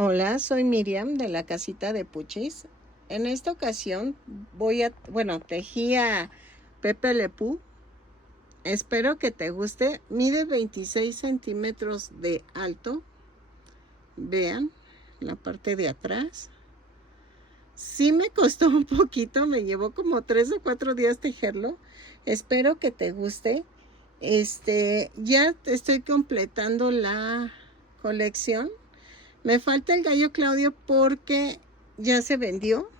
Hola, soy Miriam de la casita de Puchis. En esta ocasión tejí a Pepe Le Pew. Espero que te guste. Mide 26 centímetros de alto. Vean la parte de atrás. Sí me costó un poquito, me llevó como 3 o 4 días tejerlo. Espero que te guste. Ya estoy completando la colección. Me falta el gallo Claudio porque ya se vendió,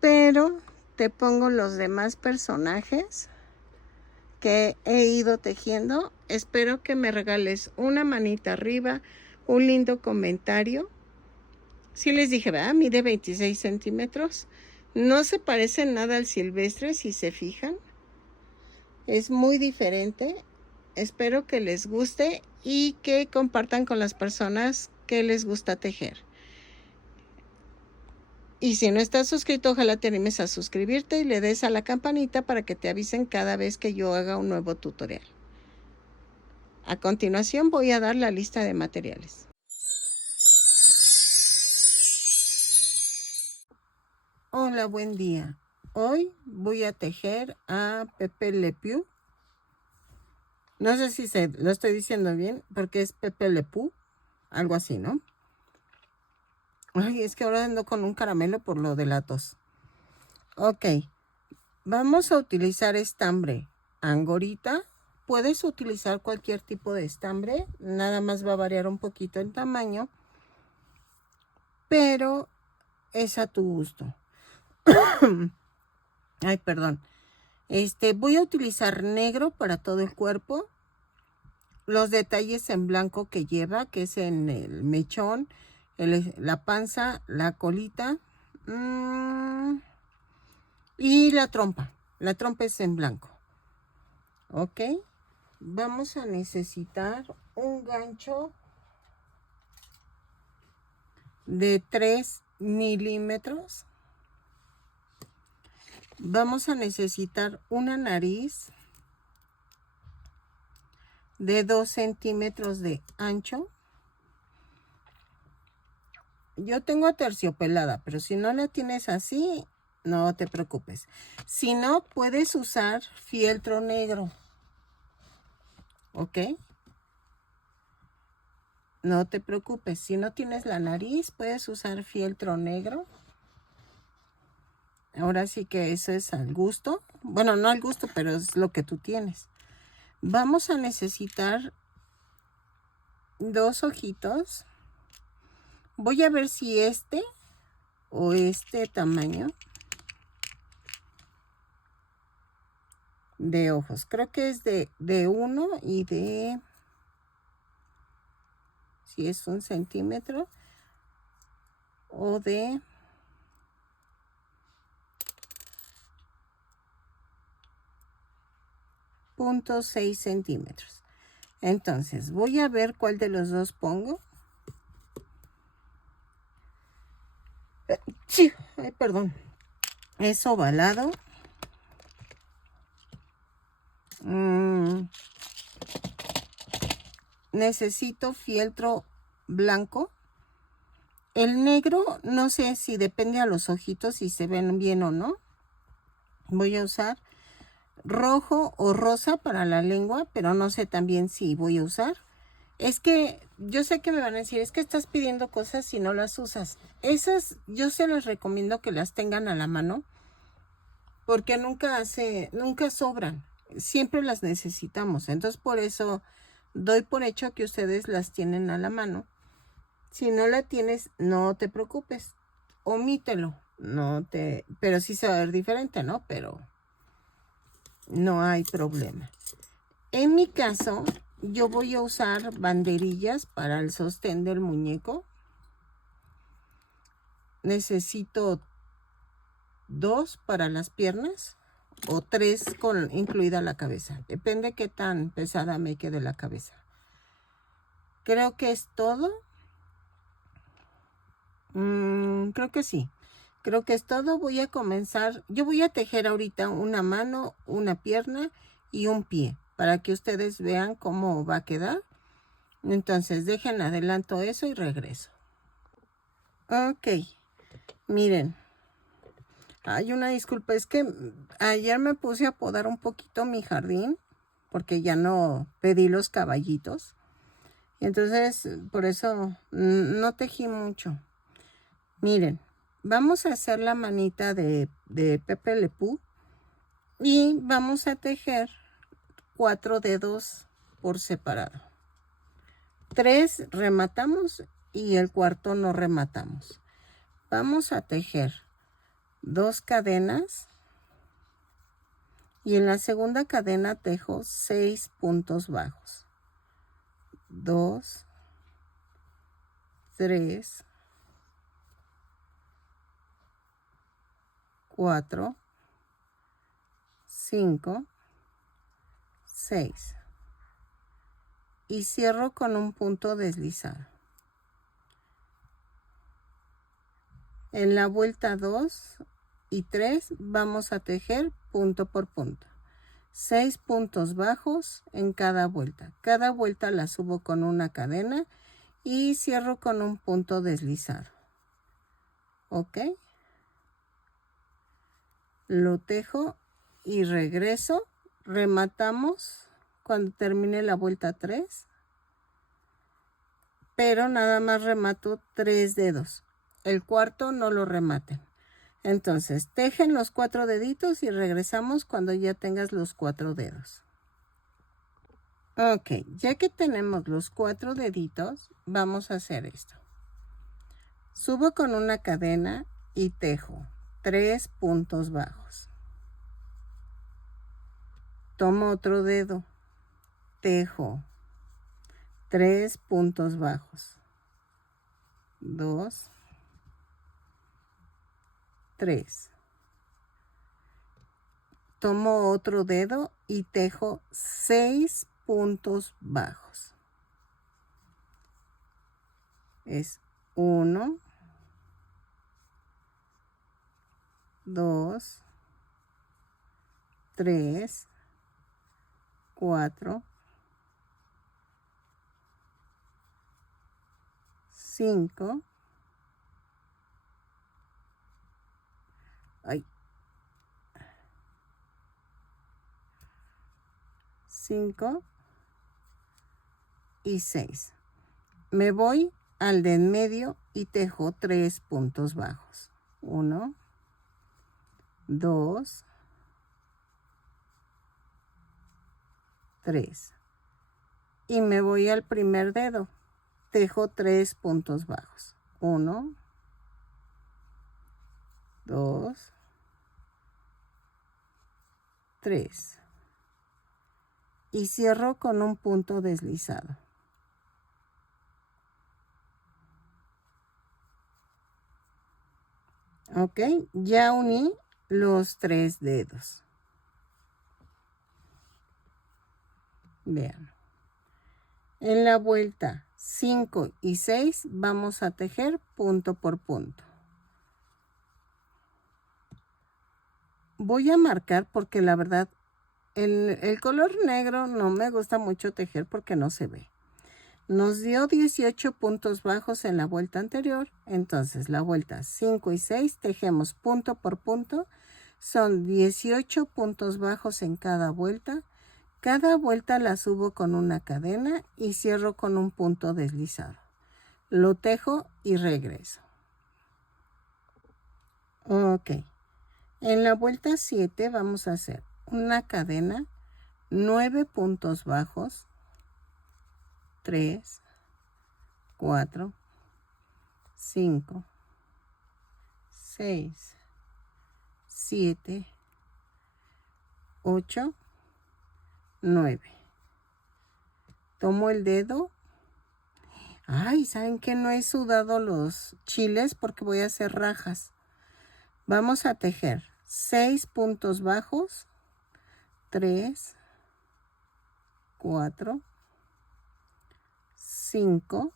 pero te pongo los demás personajes que he ido tejiendo. Espero que me regales una manita arriba, un lindo comentario. Sí les dije, ¿verdad? Mide 26 centímetros. No se parece nada al silvestre, si se fijan. Es muy diferente. Espero que les guste y que compartan con las personas que les gusta tejer. Y si no estás suscrito, ojalá te animes a suscribirte y le des a la campanita para que te avisen cada vez que yo haga un nuevo tutorial. A continuación voy a dar la lista de materiales. Hola, buen día. Hoy voy a tejer a Pepe Le Pew. No sé si lo estoy diciendo bien, porque es Pepe Le Pew, algo así, ¿no? Ay, es que ahora ando con un caramelo por lo de la tos. Ok, vamos a utilizar estambre angorita. Puedes utilizar cualquier tipo de estambre, nada más va a variar un poquito en tamaño, pero es a tu gusto. Ay, perdón. Voy a utilizar negro para todo el cuerpo. Los detalles en blanco que lleva, que es en el mechón, la panza, la colita y la trompa. La trompa es en blanco. Ok. Vamos a necesitar un gancho de 3 milímetros. Vamos a necesitar una nariz de 2 centímetros de ancho. Yo tengo terciopelada, pero si no la tienes así, no te preocupes. Si no, puedes usar fieltro negro. ¿Ok? No te preocupes. Si no tienes la nariz, puedes usar fieltro negro. Ahora sí que eso es al gusto. Bueno, no al gusto, pero es lo que tú tienes. Vamos a necesitar 2 ojitos. Voy a ver si este o este tamaño de ojos. Creo que es de 1 y de... si es 1 centímetro o de 0.6 centímetros. Entonces voy a ver cuál de los dos pongo. Sí, ay, perdón. Es ovalado. Necesito fieltro blanco. El negro, no sé si depende a los ojitos si se ven bien o no. Voy a usar rojo o rosa para la lengua, pero no sé también si voy a usar. Es que yo sé que me van a decir, es que estás pidiendo cosas y no las usas. Esas yo se las recomiendo que las tengan a la mano, porque nunca sobran. Siempre las necesitamos. Entonces por eso doy por hecho que ustedes las tienen a la mano. Si no la tienes, no te preocupes. Omítelo. Pero sí se va a ver diferente, ¿no? Pero no hay problema. En mi caso, yo voy a usar banderillas para el sostén del muñeco. Necesito 2 para las piernas o 3 incluida la cabeza. Depende qué tan pesada me quede la cabeza. Creo que es todo. Creo que sí. Creo que es todo. Voy a comenzar. Yo voy a tejer ahorita una mano, una pierna y un pie para que ustedes vean cómo va a quedar. Entonces dejen adelanto eso y regreso. Ok, miren. Hay una disculpa, es que ayer me puse a podar un poquito mi jardín porque ya no pedí los caballitos. Y entonces, por eso no tejí mucho. Miren, vamos a hacer la manita de Pepe Le Pew y vamos a tejer 4 dedos por separado. 3 rematamos y el cuarto no rematamos. Vamos a tejer 2 cadenas y en la segunda cadena tejo 6 puntos bajos. 2, 3, 4, 5, 6 y cierro con un punto deslizado. En la vuelta 2 y 3 vamos a tejer punto por punto. 6 puntos bajos en cada vuelta. Cada vuelta la subo con una cadena y cierro con un punto deslizado. ¿Ok? Lo tejo y regreso. Rematamos cuando termine la vuelta 3. Pero nada más remato 3 dedos. El cuarto no lo rematen. Entonces, tejen los 4 deditos y regresamos cuando ya tengas los 4 dedos. Ok, ya que tenemos los 4 deditos, vamos a hacer esto. Subo con una cadena y tejo 3 puntos bajos. Tomo otro dedo, tejo 3 puntos bajos. 2, 3. Tomo otro dedo y tejo 6 puntos bajos. Es 1, 2, 3, 4, 5, 5 y 6. Me voy al de en medio y tejo 3 puntos bajos. 1, 2, 3. Y me voy al primer dedo. Tejo 3 puntos bajos. 1, 2, 3. Y cierro con un punto deslizado. Ok, ya uní los 3 dedos. Vean. En la vuelta 5 y 6 vamos a tejer punto por punto. Voy a marcar porque la verdad el color negro no me gusta mucho tejer porque no se ve. Nos dio 18 puntos bajos en la vuelta anterior, entonces la vuelta 5 y 6 tejemos punto por punto. Son 18 puntos bajos en cada vuelta. Cada vuelta la subo con una cadena y cierro con un punto deslizado. Lo tejo y regreso. Ok. En la vuelta 7 vamos a hacer una cadena, 9 puntos bajos, 3, 4, 5, 6, 7, 8, 9. Tomo el dedo. Ay, ¿saben qué? No he sudado los chiles porque voy a hacer rajas. Vamos a tejer 6 puntos bajos, 3, 4, 5,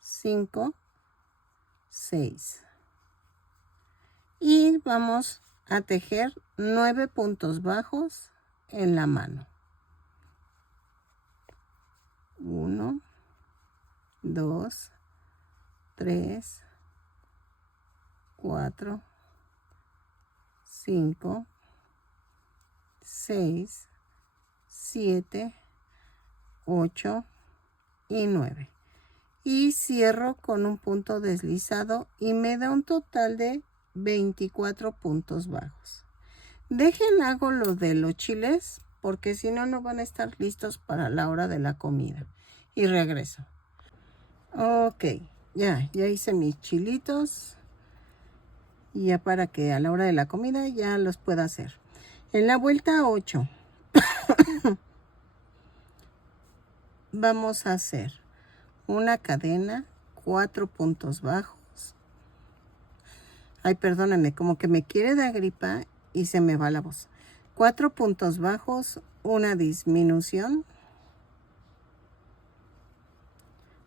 5, 6. Y vamos a tejer 9 puntos bajos en la mano. 2, 3, 4, 5, 6, 7, 8 y 9. Y cierro con un punto deslizado y me da un total de 24 puntos bajos. Dejen hago lo de los chiles porque si no, no van a estar listos para la hora de la comida. Y regreso. Ok, ya hice mis chilitos. Y ya para que a la hora de la comida ya los pueda hacer. En la vuelta 8 vamos a hacer una cadena, 4 puntos bajos. Ay, perdónenme, como que me quiere dar gripa y se me va la voz. 4 puntos bajos, una disminución,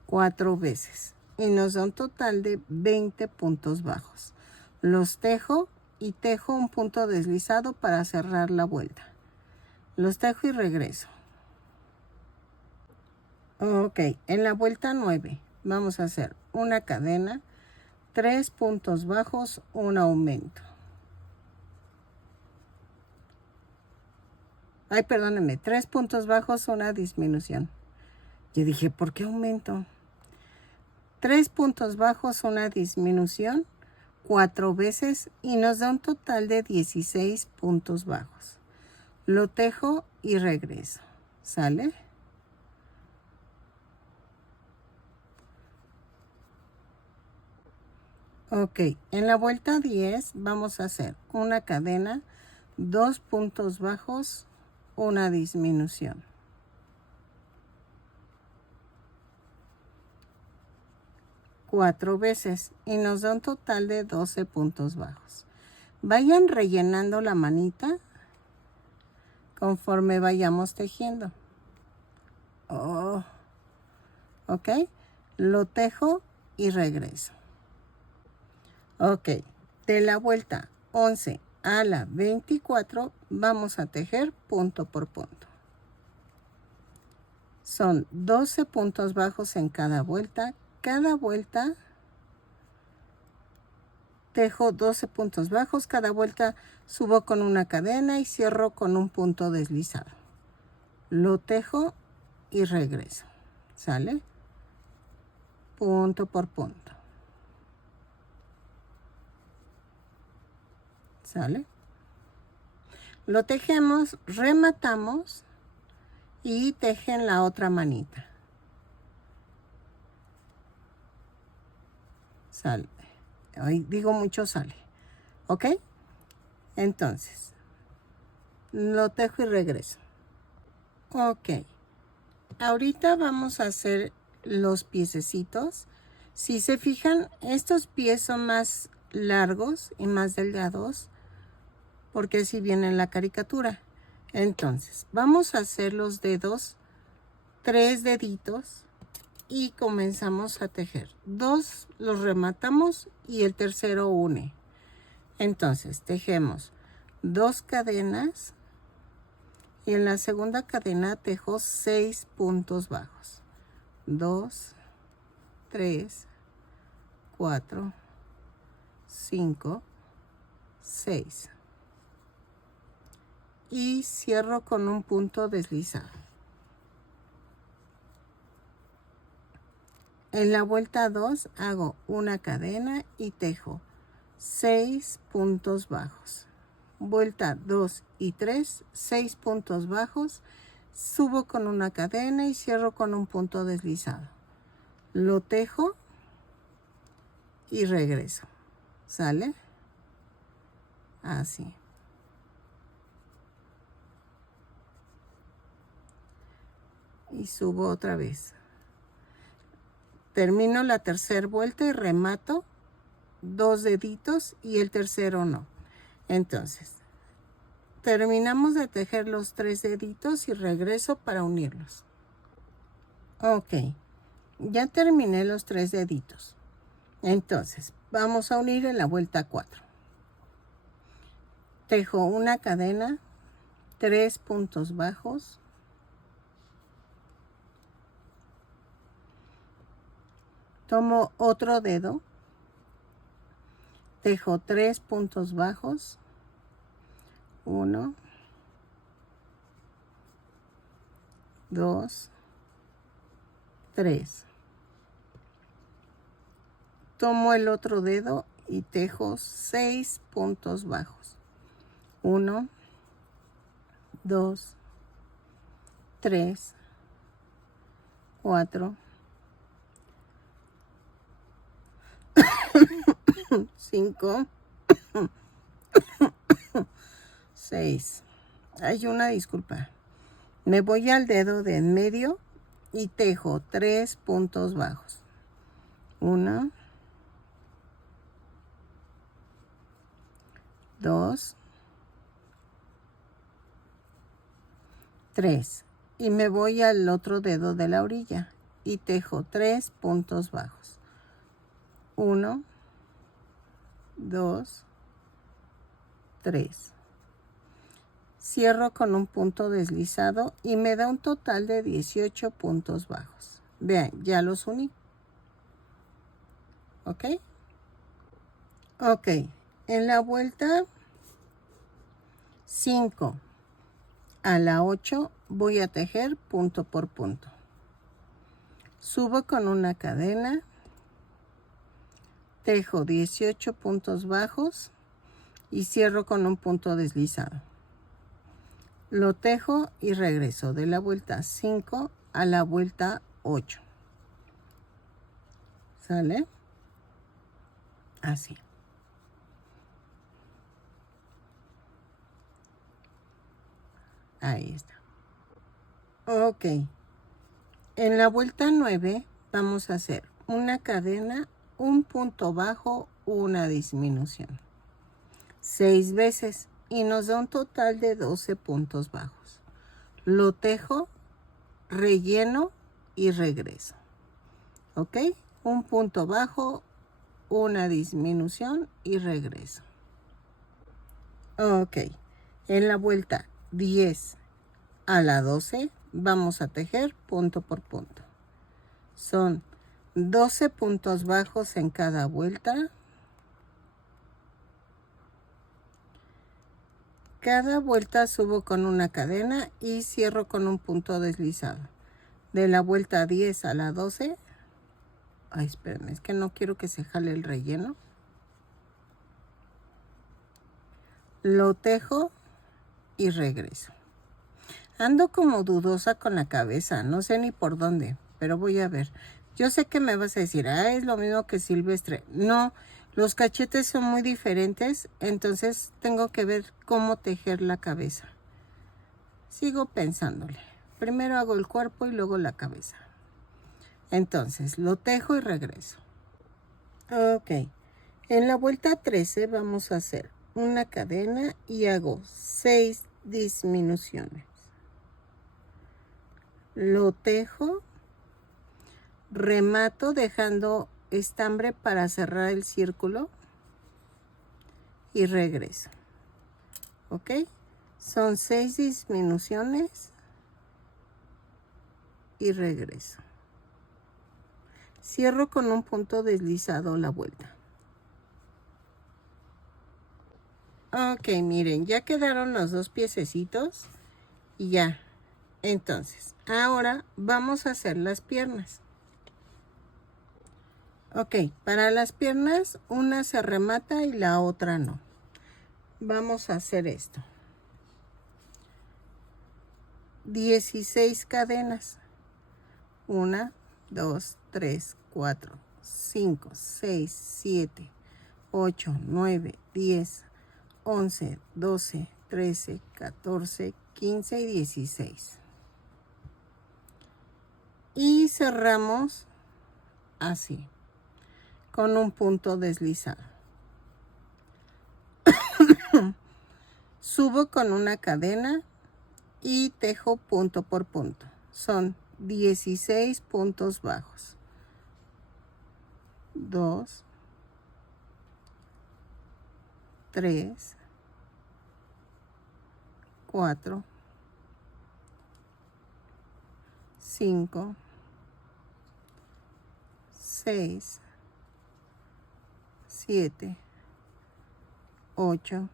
4 veces. Y nos da un total de 20 puntos bajos. Los tejo y tejo un punto deslizado para cerrar la vuelta. Los tejo y regreso. Ok, en la vuelta 9 vamos a hacer una cadena, 3 puntos bajos, un aumento. Ay, perdónenme, 3 puntos bajos, una disminución. Yo dije, ¿por qué aumento? 3 puntos bajos, una disminución, 4 veces y nos da un total de 16 puntos bajos. Lo tejo y regreso. ¿Sale? Ok, en la vuelta 10 vamos a hacer una cadena, 2 puntos bajos, una disminución. Cuatro veces y nos da un total de 12 puntos bajos. Vayan rellenando la manita conforme vayamos tejiendo. Oh, ok, lo tejo y regreso. Ok, de la vuelta 11 a la 24 vamos a tejer punto por punto. Son 12 puntos bajos en cada vuelta. Cada vuelta tejo 12 puntos bajos. Cada vuelta subo con una cadena y cierro con un punto deslizado. Lo tejo y regreso. ¿Sale? Punto por punto. ¿Sale? Lo tejemos, rematamos y tejen la otra manita. Sale. Hoy digo mucho sale. ¿Ok? Entonces, lo tejo y regreso. Ok. Ahorita vamos a hacer los piececitos. Si se fijan, estos pies son más largos y más delgados porque así viene en la caricatura. Entonces, vamos a hacer los dedos, 3 deditos y comenzamos a tejer. 2 los rematamos y el tercero une. Entonces, tejemos 2 cadenas y en la segunda cadena tejo 6 puntos bajos. 2, 3, 4, 5, 6. Y cierro con un punto deslizado. En la vuelta 2 hago una cadena y tejo 6 puntos bajos. Vuelta 2 y 3, 6 puntos bajos. Subo con una cadena y cierro con un punto deslizado. Lo tejo y regreso. ¿Sale? Así. Y subo otra vez. Termino la tercera vuelta y remato 2 deditos y el tercero no. Entonces, terminamos de tejer los 3 deditos y regreso para unirlos. Ok, ya terminé los 3 deditos. Entonces, vamos a unir en la vuelta 4. Tejo una cadena, 3 puntos bajos, Tomo otro dedo, tejo 3 puntos bajos, 1, 2, 3. Tomo el otro dedo y tejo 6 puntos bajos, 1, 2, 3, 4, 5, 6. Hay una disculpa. Me voy al dedo de en medio y tejo 3 puntos bajos. 1, 2, 3. Y me voy al otro dedo de la orilla y tejo 3 puntos bajos. 1, 2, 3. Cierro con un punto deslizado y me da un total de 18 puntos bajos. Vean, ya los uní. ¿Ok? Ok. En la vuelta 5 a la 8 voy a tejer punto por punto. Subo con una cadena, tejo 18 puntos bajos y cierro con un punto deslizado. Lo tejo y regreso de la vuelta 5 a la vuelta 8. ¿Sale? Así. Ahí está. Ok. En la vuelta 9 vamos a hacer una cadena, un punto bajo, una disminución. 6 veces y nos da un total de 12 puntos bajos. Lo tejo, relleno y regreso. ¿Ok? Un punto bajo, una disminución y regreso. Ok. En la vuelta 10 a la 12 vamos a tejer punto por punto. Son 12 puntos bajos en cada vuelta. Cada vuelta subo con una cadena y cierro con un punto deslizado. De la vuelta 10 a la 12. Ay, espérenme, es que no quiero que se jale el relleno. Lo tejo y regreso. Ando como dudosa con la cabeza, no sé ni por dónde, pero voy a ver. Yo sé que me vas a decir, ah, es lo mismo que Silvestre. No, los cachetes son muy diferentes, entonces tengo que ver cómo tejer la cabeza. Sigo pensándole. Primero hago el cuerpo y luego la cabeza. Entonces, lo tejo y regreso. Ok. En la vuelta 13 vamos a hacer una cadena y hago 6 disminuciones. Lo tejo, remato dejando estambre para cerrar el círculo y regreso. ¿Ok? Son 6 disminuciones y regreso. Cierro con un punto deslizado la vuelta. Ok, miren, ya quedaron los dos piececitos y ya. Entonces, ahora vamos a hacer las piernas. Ok, para las piernas una se remata y la otra no. Vamos a hacer esto. 16 cadenas. 1, 2, 3, 4, 5, 6, 7, 8, 9, 10, 11, 12, 13, 14, 15 y 16. Y cerramos así, con un punto deslizado. Subo con una cadena y tejo punto por punto. Son 16 puntos bajos. 2, 3, 4, 5, 6, 7, 8,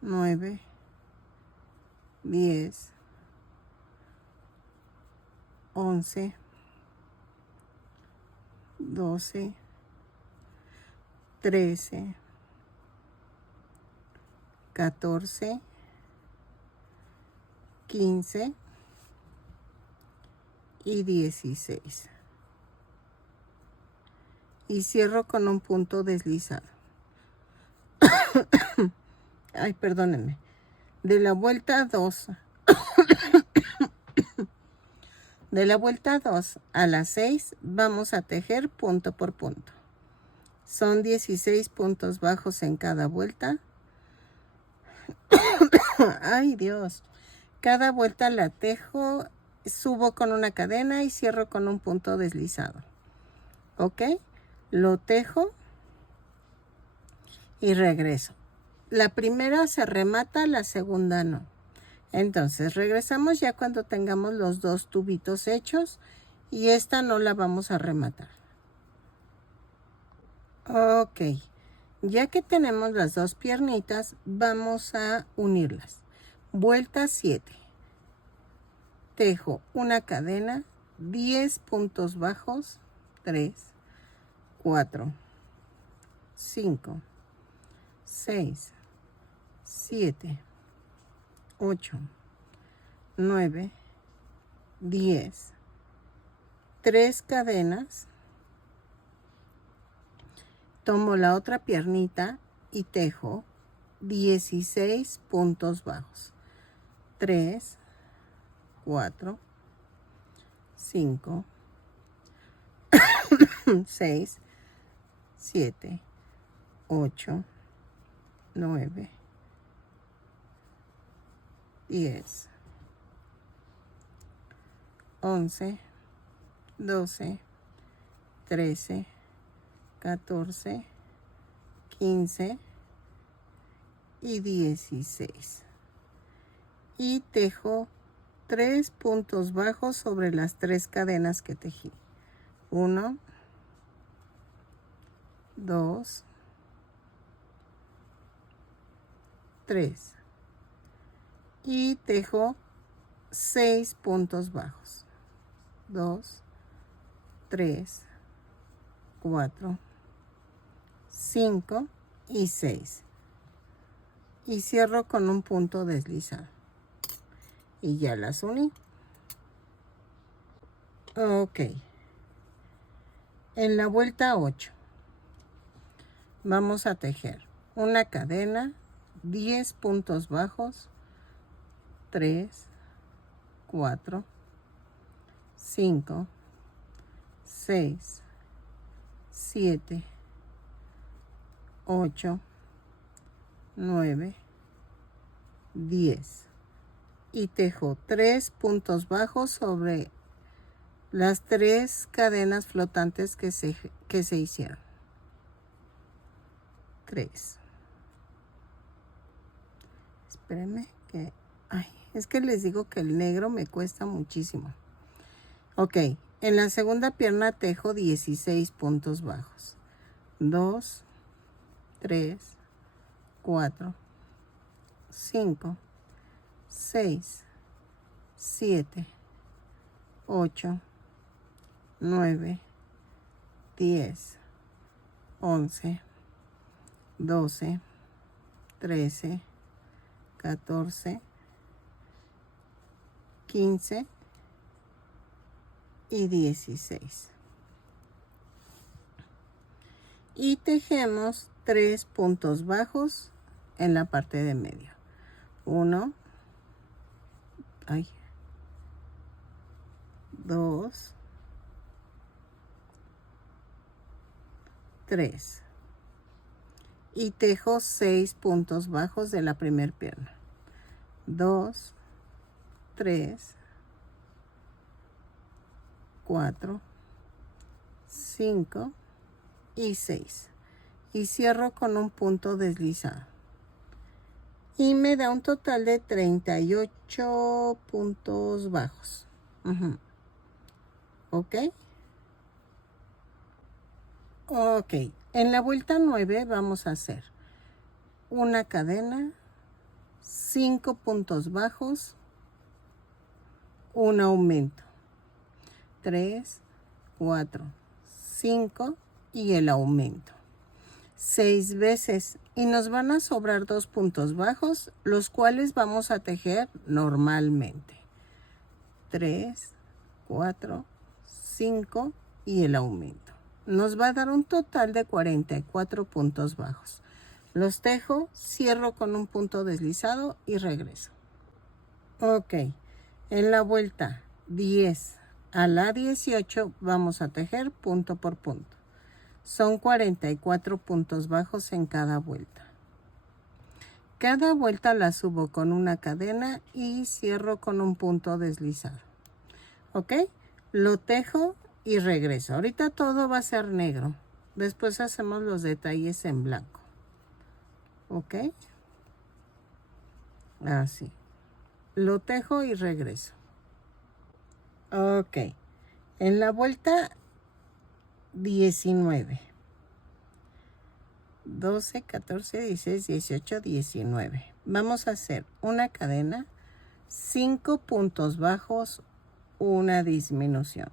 9, 10, 11, 12, 13, 14, 15 y 16. Y cierro con un punto deslizado. Ay, perdónenme. De la vuelta 2 de la vuelta 2 a la 6 vamos a tejer punto por punto. Son 16 puntos bajos en cada vuelta. Ay, Dios. Cada vuelta la tejo, subo con una cadena y cierro con un punto deslizado. ¿Ok? Lo tejo y regreso. La primera se remata, la segunda no. Entonces regresamos ya cuando tengamos los dos tubitos hechos y esta no la vamos a rematar. Ok, ya que tenemos las dos piernitas, vamos a unirlas. Vuelta 7. Tejo una cadena, 10 puntos bajos, 3, 4, 5, 6, 7, 8, 9, 10, 3 cadenas. Tomo la otra piernita y tejo 16 puntos bajos. 3, 4, 5, 6, 7, 8, 9, 10, 11, 12, 13, 14, 15 y 16. Y tejo 3 puntos bajos sobre las 3 cadenas que tejí. 1, 2, 3. Y tejo 6 puntos bajos. 2, 3, 4, 5 y 6. Y cierro con un punto deslizado. Y ya las uní. Ok. En la vuelta 8 vamos a tejer una cadena, 10 puntos bajos, 3, 4, 5, 6, 7, 8, 9, 10. Y tejo 3 puntos bajos sobre las 3 cadenas flotantes que se hicieron. 3. Espérenme que... Ay, es que les digo que el negro me cuesta muchísimo. Ok, en la segunda pierna tejo 16 puntos bajos. 2, 3, 4, 5, 6, 7, 8, 9, 10, 11, 12, 13, 14, 15 y 16. Y tejemos 3 puntos bajos en la parte de medio. 1, 2, 3. Y tejo 6 puntos bajos de la primera pierna. 2, 3, 4, 5 y 6. Y cierro con un punto deslizado. Y me da un total de 38 puntos bajos. Ok. Ok, en la vuelta 9 vamos a hacer una cadena, 5 puntos bajos, un aumento, 3, 4, 5 y el aumento. 6 veces y nos van a sobrar 2 puntos bajos, los cuales vamos a tejer normalmente. 3, 4, 5 y el aumento. Nos va a dar un total de 44 puntos bajos. Los tejo, cierro con un punto deslizado y regreso. Ok, en la vuelta 10 a la 18 vamos a tejer punto por punto. Son 44 puntos bajos en cada vuelta. Cada vuelta la subo con una cadena y cierro con un punto deslizado. ¿Ok? Lo tejo y regreso. Ahorita todo va a ser negro. Después hacemos los detalles en blanco. ¿Ok? Así. Lo tejo y regreso. Ok. En la vuelta 19. 12, 14, 16, 18, 19. Vamos a hacer una cadena, 5 puntos bajos, una disminución.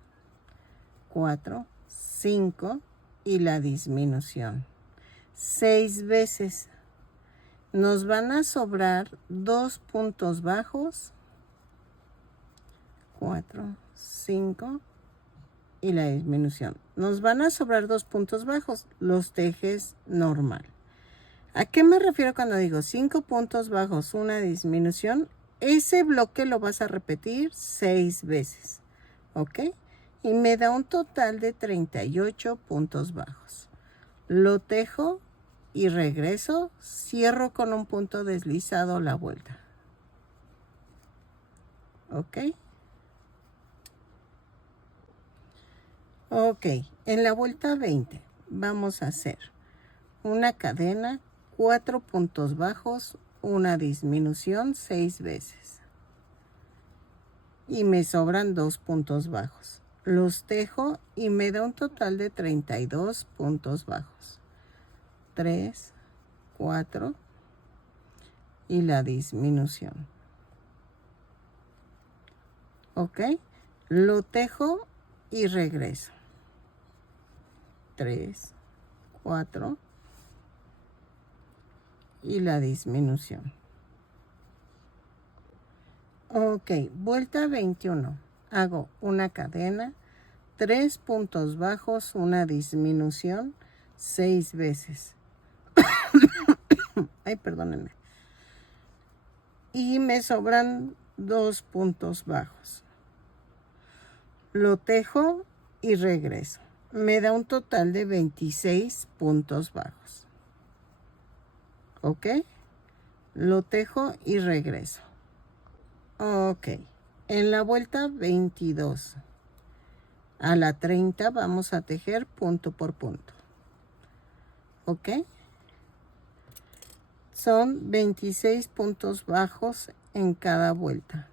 4, 5 y la disminución. 6 veces. Nos van a sobrar 2 puntos bajos, 4, 5 y la disminución. Nos van a sobrar 2 puntos bajos, los tejes normal. ¿A qué me refiero cuando digo 5 puntos bajos, una disminución? Ese bloque lo vas a repetir 6 veces, ¿ok? Y me da un total de 38 puntos bajos. Lo tejo y regreso, cierro con un punto deslizado la vuelta. ¿Ok? Ok, en la vuelta 20 vamos a hacer una cadena, 4 puntos bajos, una disminución 6 veces. Y me sobran 2 puntos bajos. Los tejo y me da un total de 32 puntos bajos. 3, 4 y la disminución. ¿Ok? Lo tejo y regreso. 3, 4 y la disminución. Ok, vuelta 21. Hago una cadena, 3 puntos bajos, una disminución, 6 veces. Ay, perdónenme. Y me sobran 2 puntos bajos. Lo tejo y regreso. Me da un total de 26 puntos bajos. ¿Ok? Lo tejo y regreso. Ok. En la vuelta 22 a la 30 vamos a tejer punto por punto. ¿Ok? Son 26 puntos bajos en cada vuelta.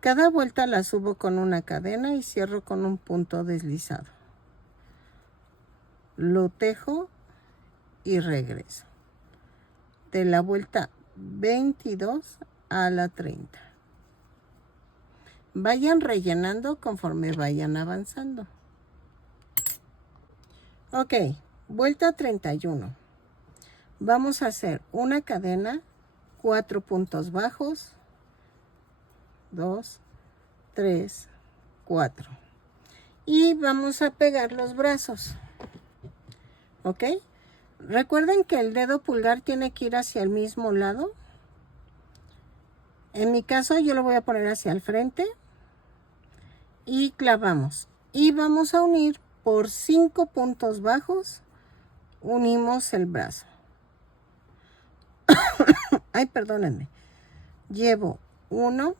Cada vuelta la subo con una cadena y cierro con un punto deslizado. Lo tejo y regreso. De la vuelta 22 a la 30. Vayan rellenando conforme vayan avanzando. Ok, vuelta 31. Vamos a hacer una cadena, 4 puntos bajos, 2, 3, 4. Y vamos a pegar los brazos. ¿Ok? Recuerden que el dedo pulgar tiene que ir hacia el mismo lado. En mi caso yo lo voy a poner hacia el frente. Y clavamos. Y vamos a unir por 5 puntos bajos. Unimos el brazo. Ay, perdónenme. Llevo 1,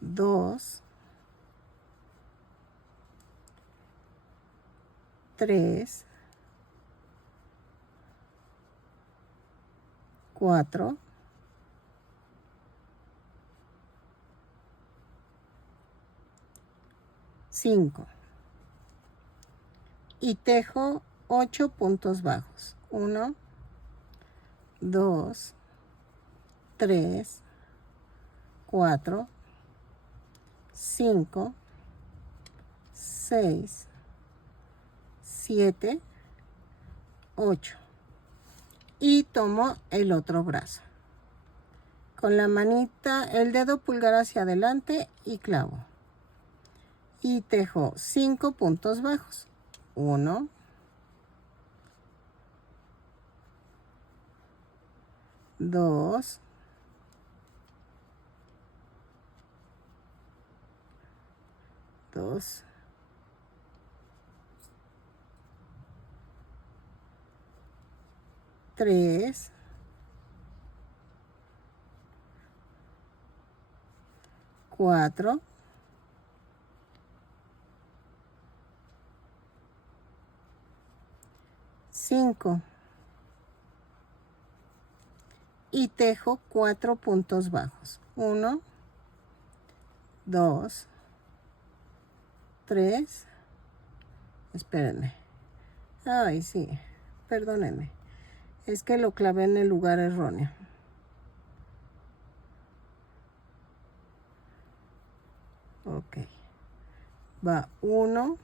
2, 3, 4, 5 y tejo 8 puntos bajos. 1, 2, 3, 4, 5, 6, 7, 8 y tomo el otro brazo con la manita, el dedo pulgar hacia adelante y clavo y tejo 5 puntos bajos. 1, 2, 3, 4, 5 y tejo 4 puntos bajos. 1, 2, 3, espérenme. Ay, sí, perdónenme. Es que lo clavé en el lugar erróneo. Ok. Va 1,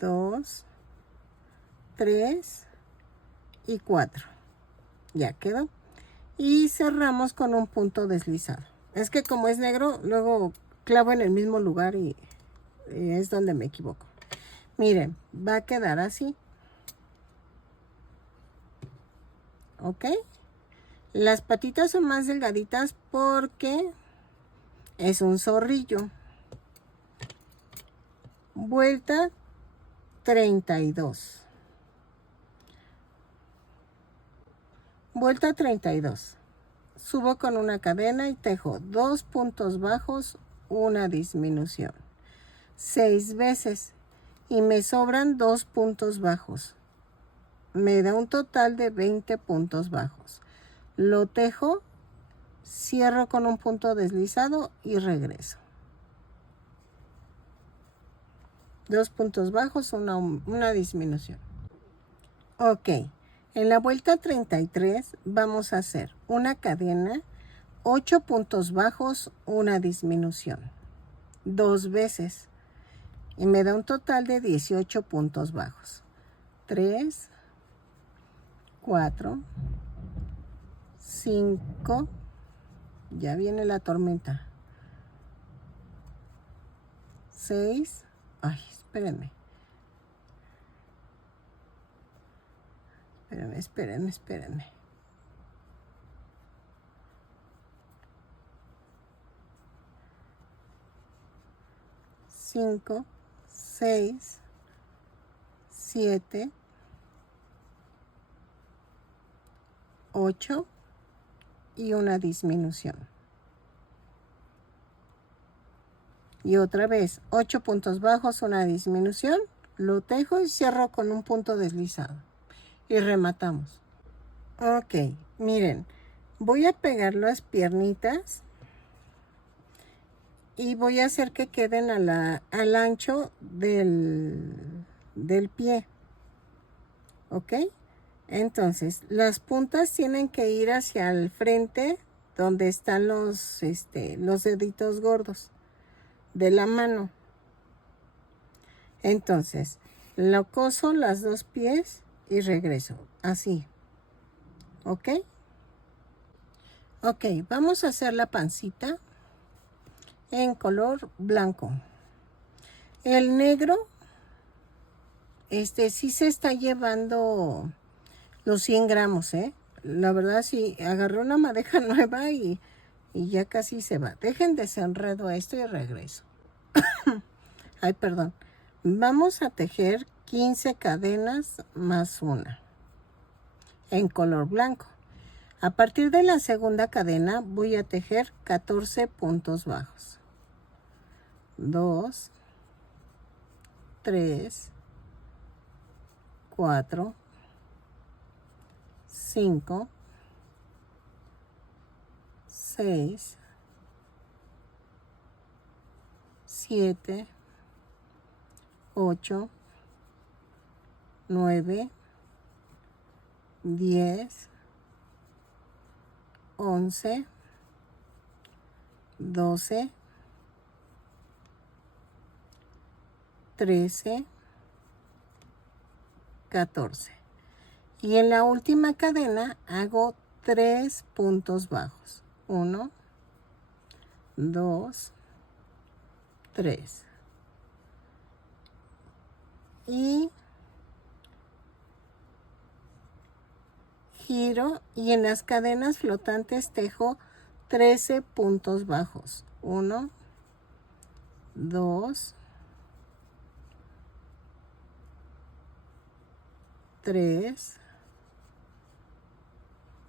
2, 3 y 4. Ya quedó. Y cerramos con un punto deslizado. Es que como es negro, luego clavo en el mismo lugar y es donde me equivoco. Miren, va a quedar así. ¿Ok? Las patitas son más delgaditas porque es un zorrillo. Vuelta 32. Vuelta 32. Subo con una cadena y tejo 2 puntos bajos, una disminución. 6 veces y me sobran 2 puntos bajos. Me da un total de 20 puntos bajos. Lo tejo, cierro con un punto deslizado y regreso. 2 puntos bajos, una disminución. Ok, en la vuelta 33 vamos a hacer una cadena, 8 puntos bajos, una disminución. 2 veces y me da un total de 18 puntos bajos. 3, 4, 5, ya viene la tormenta. 6, ay, espérenme. Espérenme. 5, 6, 7, 8 y una disminución. Y otra vez, 8 puntos bajos, una disminución. Lo tejo y cierro con un punto deslizado. Y rematamos. Ok, miren, voy a pegar las piernitas y voy a hacer que queden al ancho del pie. ¿Ok? Entonces, las puntas tienen que ir hacia el frente donde están los deditos gordos de la mano. Entonces, lo coso las 2 pies y regreso. Así. ¿Ok? Ok, vamos a hacer la pancita en color blanco. El negro, sí se está llevando los 100 gramos, ¿eh? La verdad, sí, agarré una madeja nueva y ya casi se va. Dejen desenredo esto y regreso. Ay, perdón. Vamos a tejer 15 cadenas más una en color blanco. A partir de la segunda cadena voy a tejer 14 puntos bajos. 2, 3, 4, 5, 6, 7, 8, 9, 10, 11, 12, 13, 14. Y en la última cadena hago 3 puntos bajos. 1, 2, 3. Y giro y en las cadenas flotantes tejo 13 puntos bajos. 1, 2, 3,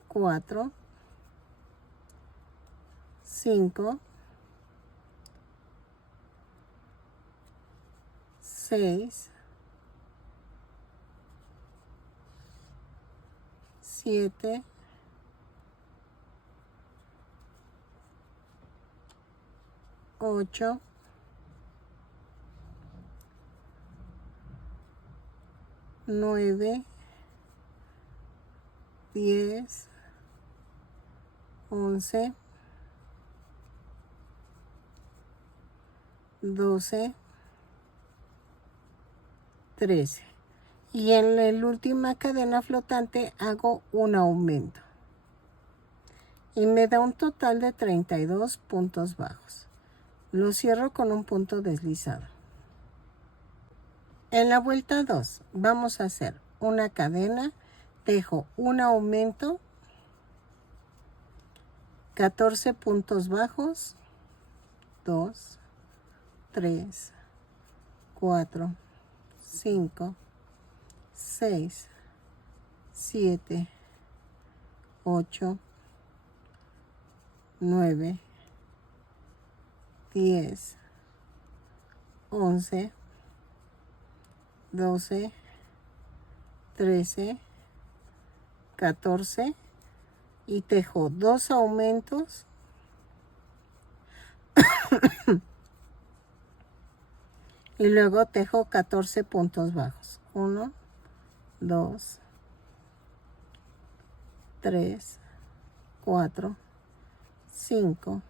4, 5, 6, 7, 8, 9, 10, 11, 12, 13. Y en la última cadena flotante hago un aumento. Y me da un total de 32 puntos bajos. Lo cierro con un punto deslizado. En la vuelta 2 vamos a hacer una cadena, tejo un aumento, 14 puntos bajos, 2, 3, 4, 5, 6, 7, 8, 9, 10, 11, 12, 13, 14 y tejo 2 aumentos y luego tejo 14 puntos bajos. 1, 2, 3, 4, 5,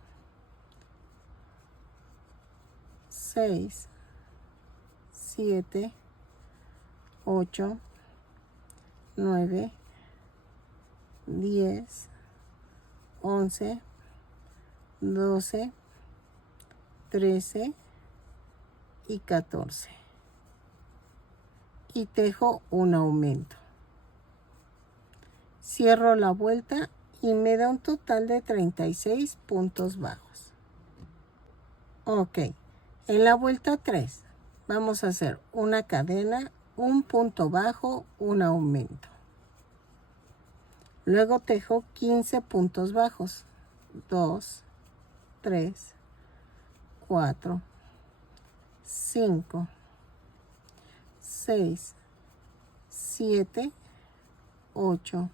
6, 7, 8, 9, 10, 11, 12, 13 y 14. Y tejo un aumento. Cierro la vuelta y me da un total de 36 puntos bajos. Ok, en la vuelta 3 vamos a hacer una cadena, un punto bajo, un aumento. Luego tejo 15 puntos bajos. 2, 3, 4, 5, 6, 7, 8,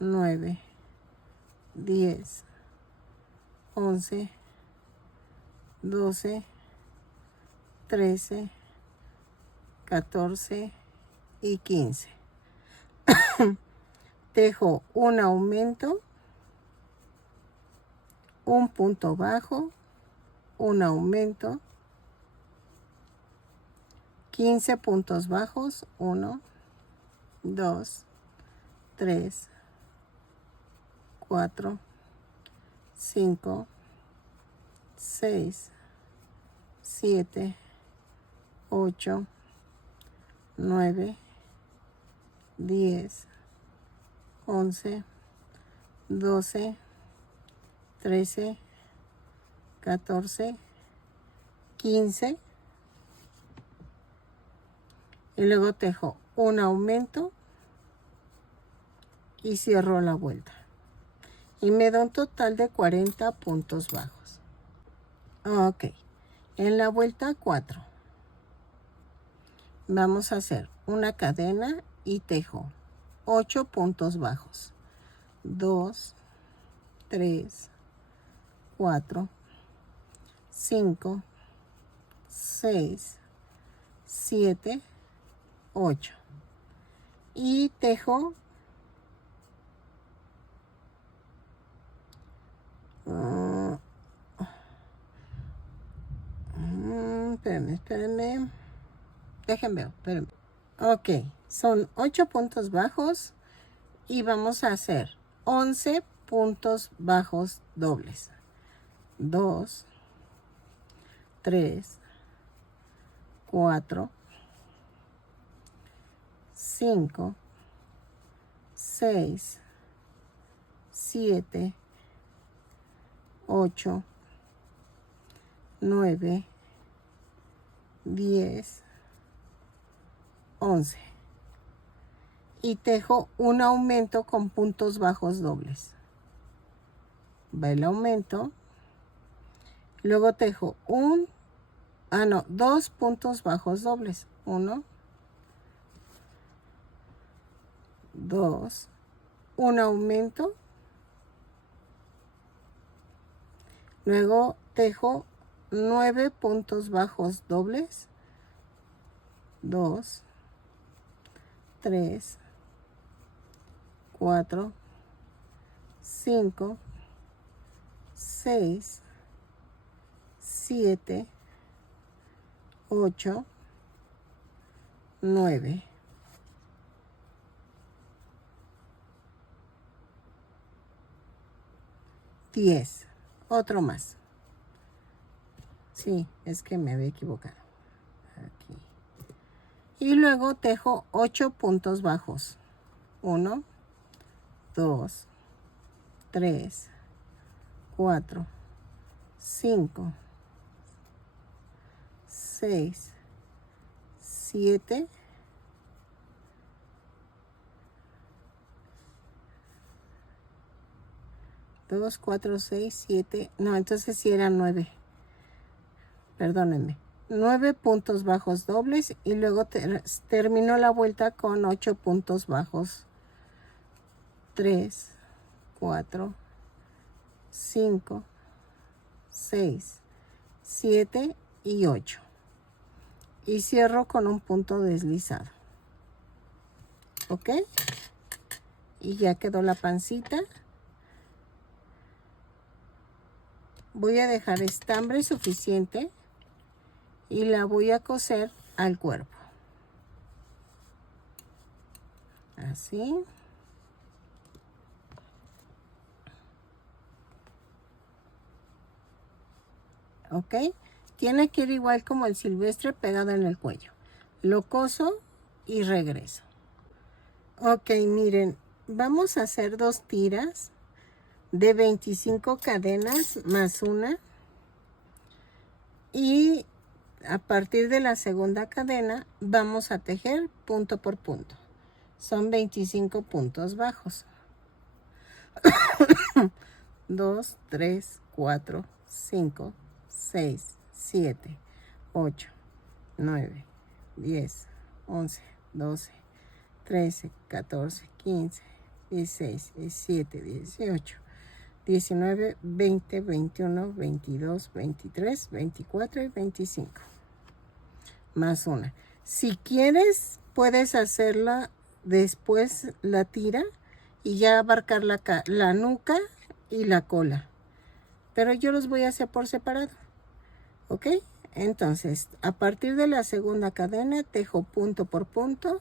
9, 10, 11, 12, 13, 14 y 15. Tejo un aumento, un punto bajo, un aumento, 15 puntos bajos, 1, 2, 3, 4, 5, 6, 7, 8, 9, 10, 11, 12, 13, 14, 15 y luego tejo un aumento y cierro la vuelta y me da un total de 40 puntos bajos. Ok, en la vuelta 4 vamos a hacer una cadena y tejo 8 puntos bajos. 2, 3, 4, 5, 6, 7, 8. Y tejo espérenme. Déjenme ver, espérenme. Ok, son 8 puntos bajos y vamos a hacer 11 puntos bajos dobles. 2, 3, 4, 5, 6, 7, 8, 9, 10, 11. Y tejo un aumento con puntos bajos dobles. Va el aumento. Luego tejo dos puntos bajos dobles. 1, 2, un aumento. Luego tejo 9 puntos bajos dobles. 2, 3, 4, 5, 6, 7, 8, 9. $10. Otro más. Sí, es que me había equivocado. Aquí. Y luego tejo 8 puntos bajos. 1, 2, 3, 4, 5, 6, 7, 2, 4, 6, 7. No, entonces sí eran 9. Perdónenme. 9 puntos bajos dobles y luego termino la vuelta con 8 puntos bajos. 3, 4, 5, 6, 7 y 8. Y cierro con un punto deslizado. ¿Ok? Y ya quedó la pancita. Voy a dejar estambre suficiente y la voy a coser al cuerpo. Así. ¿Ok? Tiene que ir igual como el silvestre, pegado en el cuello. Lo coso y regreso. Ok, miren, vamos a hacer 2 tiras de 25 cadenas más una. Y a partir de la segunda cadena vamos a tejer punto por punto. Son 25 puntos bajos. 2, 3, 4, 5, 6, 7, 8, 9, 10, 11, 12, 13, 14, 15, 16, 17, 18, 19, 20, 21, 22, 23, 24 y 25. Más una. Si quieres, puedes hacerla después la tira y ya abarcar la nuca y la cola. Pero yo los voy a hacer por separado. ¿Ok? Entonces, a partir de la segunda cadena, tejo punto por punto.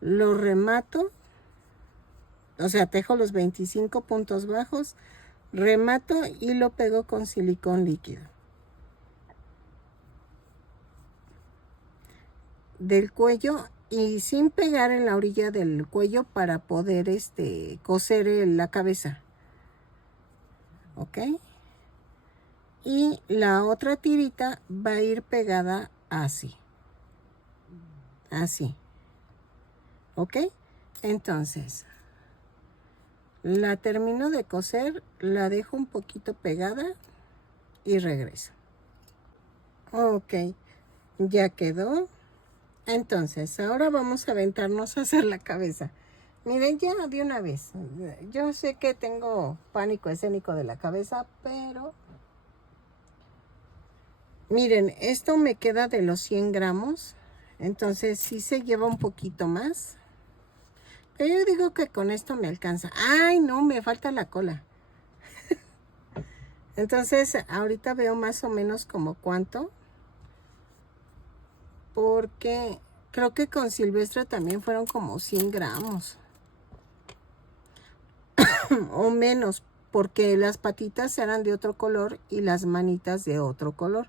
Lo remato. O sea, tejo los 25 puntos bajos. Remato y lo pego con silicón líquido. Del cuello y sin pegar en la orilla del cuello para poder coser la cabeza. ¿Ok? Y la otra tirita va a ir pegada así. Así. ¿Ok? Entonces, la termino de coser, la dejo un poquito pegada y regreso. Ok, ya quedó. Entonces, ahora vamos a aventarnos a hacer la cabeza. Miren, ya de una vez. Yo sé que tengo pánico escénico de la cabeza, pero Miren, esto me queda de los 100 gramos. Entonces sí se lleva un poquito más. Pero yo digo que con esto me alcanza. ¡Ay, no! Me falta la cola. Entonces ahorita veo más o menos como cuánto. Porque creo que con Silvestre también fueron como 100 gramos. O menos. Porque las patitas eran de otro color y las manitas de otro color.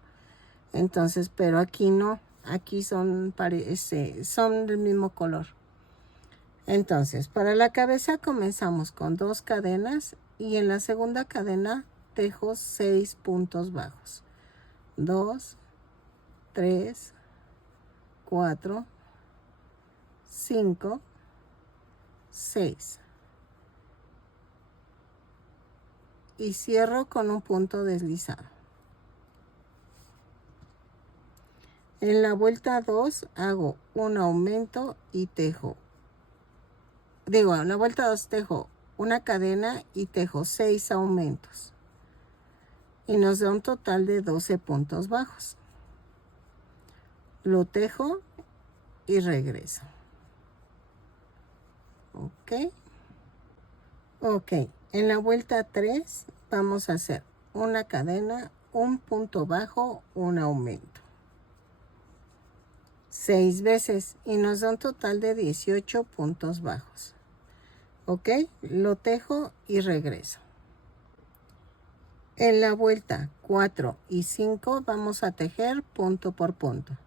Entonces, pero aquí no. Aquí son del mismo color. Entonces, para la cabeza comenzamos con 2 cadenas y en la segunda cadena tejo 6 puntos bajos. 2, 3, 4, 5, 6. Y cierro con un punto deslizado. En la vuelta 2 hago un aumento y tejo. En la vuelta 2 tejo una cadena y tejo 6 aumentos. Y nos da un total de 12 puntos bajos. Lo tejo y regreso. Ok. Ok. En la vuelta 3 vamos a hacer una cadena, un punto bajo, un aumento. 6 veces y nos da un total de 18 puntos bajos. Ok. Lo tejo y regreso. En la vuelta 4 y 5 vamos a tejer punto por punto.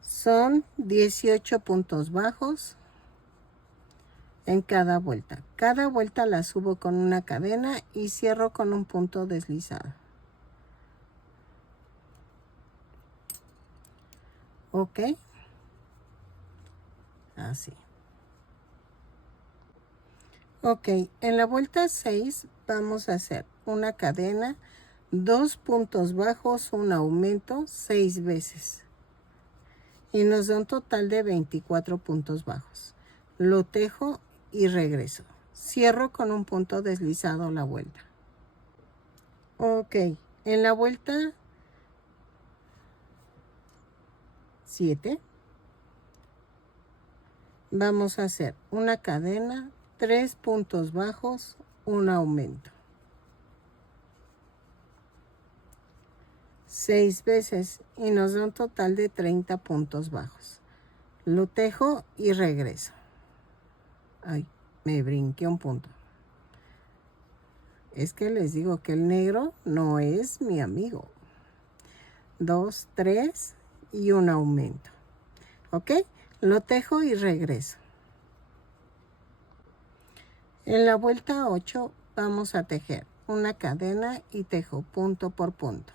Son 18 puntos bajos en cada vuelta. Cada vuelta la subo con una cadena y cierro con un punto deslizado. Ok. Así. Ok. En la vuelta 6 vamos a hacer una cadena, 2 puntos bajos, un aumento 6 veces. Y nos da un total de 24 puntos bajos. Lo tejo y regreso. Cierro con un punto deslizado la vuelta. Ok, en la vuelta 7 vamos a hacer una cadena, 3 puntos bajos, un aumento. 6 veces y nos da un total de 30 puntos bajos. Lo tejo y regreso. Ay, me brinqué un punto. Es que les digo que el negro no es mi amigo. 2, 3 y un aumento. ¿Ok? Lo tejo y regreso. En la vuelta 8 vamos a tejer una cadena y tejo punto por punto.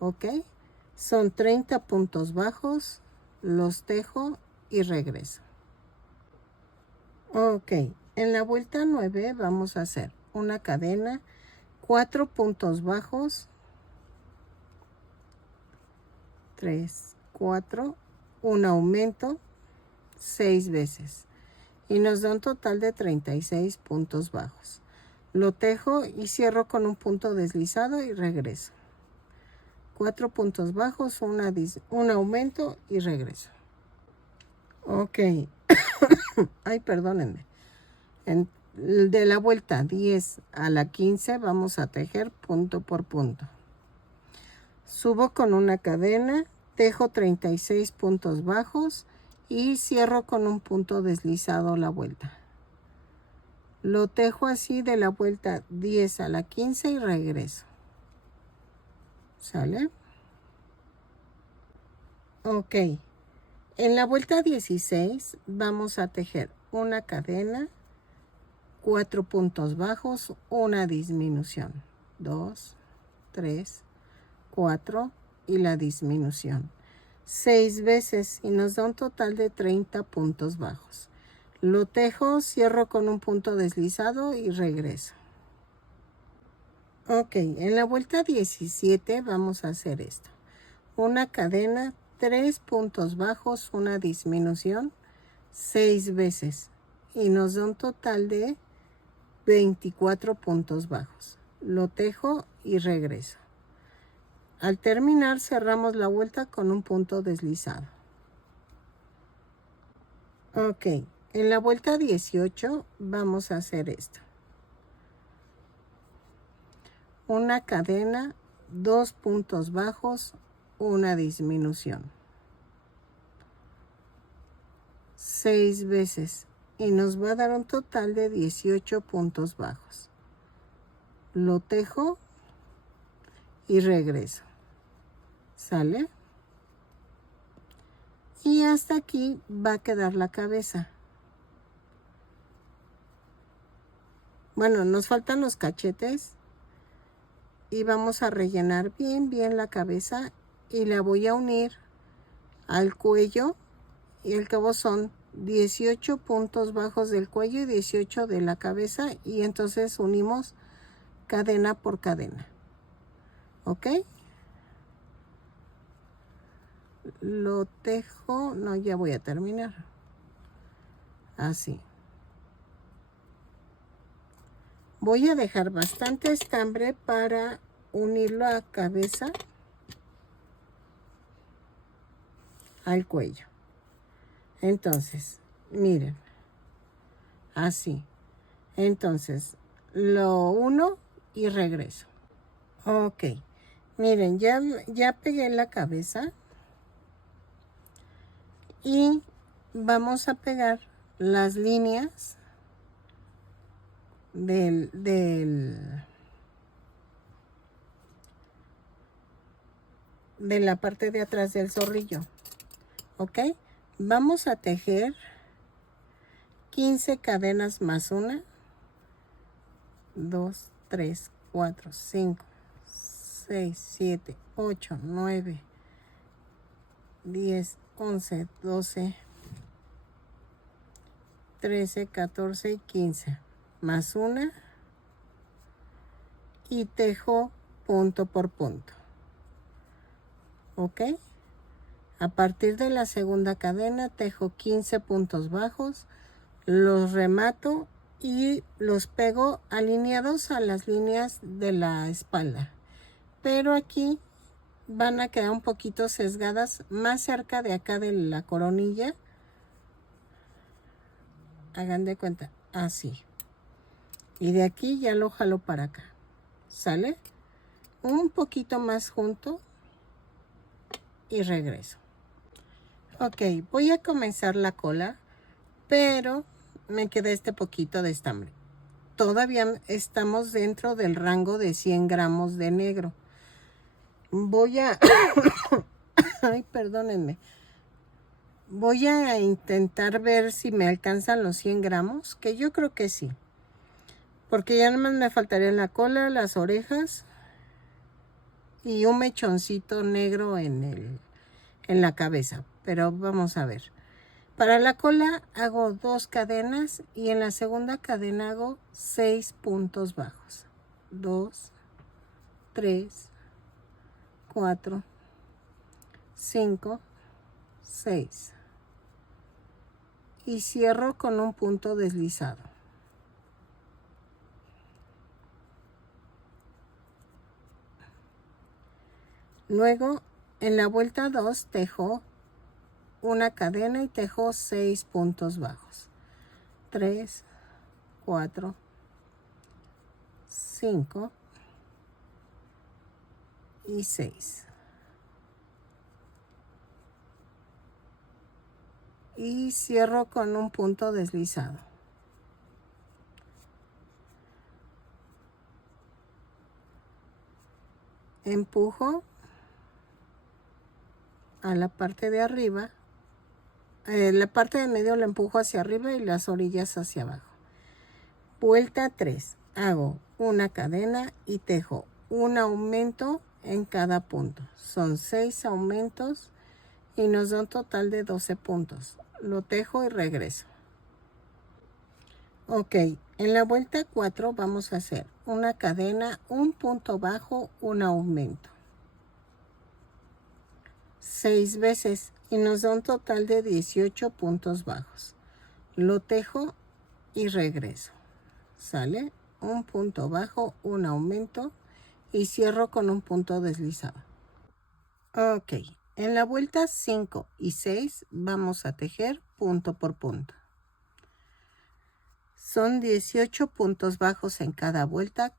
¿Ok? Son 30 puntos bajos, los tejo y regreso. Ok, en la vuelta 9 vamos a hacer una cadena, 4 puntos bajos, 3, 4, un aumento 6 veces y nos da un total de 36 puntos bajos. Lo tejo y cierro con un punto deslizado y regreso. 4 puntos bajos, un aumento y regreso. Ok. Ay, perdónenme. De la vuelta 10 a la 15 vamos a tejer punto por punto. Subo con una cadena, tejo 36 puntos bajos y cierro con un punto deslizado la vuelta. Lo tejo así de la vuelta 10 a la 15 y regreso. ¿Sale? Ok. En la vuelta 16 vamos a tejer una cadena, 4 puntos bajos, una disminución. 2, 3, 4 y la disminución. 6 veces y nos da un total de 30 puntos bajos. Lo tejo, cierro con un punto deslizado y regreso. Ok, en la vuelta 17 vamos a hacer esto. Una cadena, 3 puntos bajos, una disminución, 6 veces. Y nos da un total de 24 puntos bajos. Lo tejo y regreso. Al terminar cerramos la vuelta con un punto deslizado. Ok, en la vuelta 18 vamos a hacer esto. Una cadena, 2 puntos bajos, una disminución. 6 veces y nos va a dar un total de 18 puntos bajos. Lo tejo y regreso. ¿Sale? Y hasta aquí va a quedar la cabeza. Bueno, nos faltan los cachetes y vamos a rellenar bien la cabeza y la voy a unir al cuello, y al cabo son 18 puntos bajos del cuello y 18 de la cabeza, y entonces unimos cadena por cadena. ¿Ok? Lo tejo, no, ya voy a terminar. Así. Voy a dejar bastante estambre para unirlo a cabeza al cuello. Entonces, miren, así. Entonces, lo uno y regreso. Ok, miren, ya pegué la cabeza y vamos a pegar las líneas de la parte de atrás del zorrillo. Ok, vamos a tejer 15 cadenas más una, 2, 3, 4, 5, 6, 7, 8, 9, 10, 11, 12, 13, 14 y 15. Más una y tejo punto por punto. Ok, a partir de la segunda cadena tejo 15 puntos bajos, los remato y los pego alineados a las líneas de la espalda, pero aquí van a quedar un poquito sesgadas más cerca de acá de la coronilla. Hagan de cuenta, así. Y de aquí ya lo jalo para acá. ¿Sale? Un poquito más junto y regreso. Ok, voy a comenzar la cola, pero me queda este poquito de estambre. Todavía estamos dentro del rango de 100 gramos de negro. Voy a... Ay, perdónenme. Voy a intentar ver si me alcanzan los 100 gramos, que yo creo que sí. Porque ya nada más me faltaría la cola, las orejas y un mechoncito negro en la cabeza. Pero vamos a ver. Para la cola hago 2 cadenas y en la segunda cadena hago 6 puntos bajos. 2, 3, 4, 5, 6. Y cierro con un punto deslizado. Luego, en la vuelta 2 tejo una cadena y tejo 6 puntos bajos. 3, 4, 5 y 6. Y cierro con un punto deslizado. Empujo a la parte de arriba, la parte de medio la empujo hacia arriba y las orillas hacia abajo. Vuelta 3, hago una cadena y tejo un aumento en cada punto. Son 6 aumentos y nos da un total de 12 puntos. Lo tejo y regreso. Ok, en la vuelta 4 vamos a hacer una cadena, un punto bajo, un aumento. 6 veces y nos da un total de 18 puntos bajos. Lo tejo y regreso. ¿Sale? Un punto bajo, un aumento y cierro con un punto deslizado. Ok, en la vuelta 5 y 6 vamos a tejer punto por punto. Son 18 puntos bajos en cada vuelta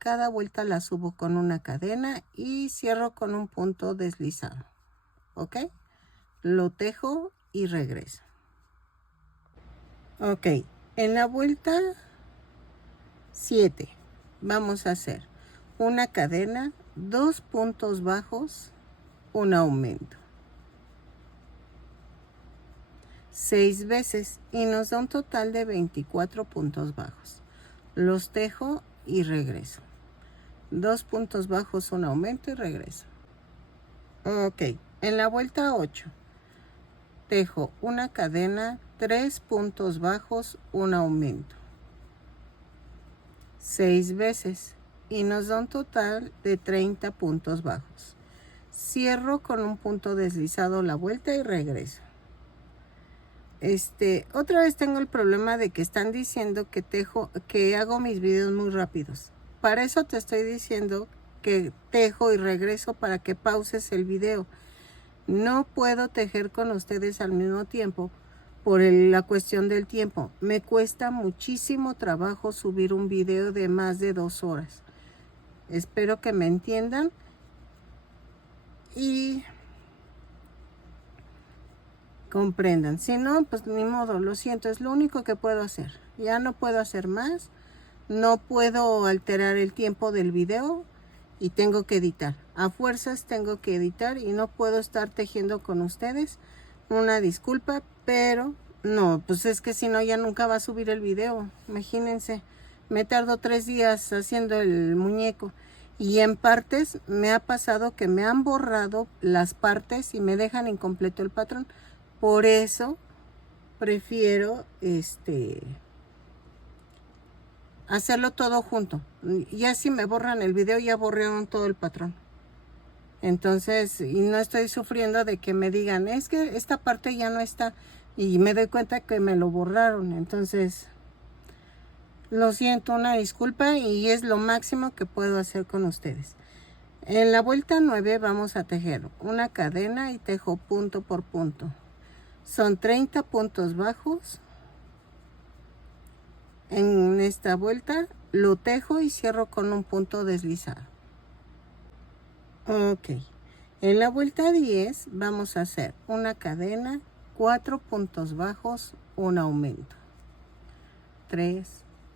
la subo con una cadena y cierro con un punto deslizado. Ok, lo tejo y regreso. Ok, en la vuelta 7 vamos a hacer una cadena, 2 puntos bajos, un aumento 6 veces y nos da un total de 24 puntos bajos. Los tejo y regreso. 2 puntos bajos, un aumento y regreso. Ok, en la vuelta 8 tejo una cadena, 3 puntos bajos, un aumento 6 veces y nos da un total de 30 puntos bajos. Cierro con un punto deslizado la vuelta y regreso. Otra vez tengo el problema de que están diciendo que hago mis videos muy rápidos. Para eso te estoy diciendo que tejo y regreso para que pauses el video. No puedo tejer con ustedes al mismo tiempo por la cuestión del tiempo. Me cuesta muchísimo trabajo subir un video de más de 2 horas. Espero que me entiendan y comprendan. Si no, pues ni modo, lo siento, es lo único que puedo hacer. Ya no puedo hacer más. No puedo alterar el tiempo del video y tengo que editar. A fuerzas tengo que editar y no puedo estar tejiendo con ustedes. Una disculpa, pero no, pues es que si no ya nunca va a subir el video. Imagínense, me tardo 3 días haciendo el muñeco. Y en partes me ha pasado que me han borrado las partes y me dejan incompleto el patrón. Por eso prefiero hacerlo todo junto. Ya si me borran el video, ya borraron todo el patrón. Entonces, y no estoy sufriendo de que me digan, es que esta parte ya no está. Y me doy cuenta que me lo borraron. Entonces, lo siento, una disculpa y es lo máximo que puedo hacer con ustedes. En la vuelta 9 vamos a tejer una cadena y tejo punto por punto. Son 30 puntos bajos. En esta vuelta lo tejo y cierro con un punto deslizado. Ok, en la vuelta 10 vamos a hacer una cadena, 4 puntos bajos, un aumento, 3,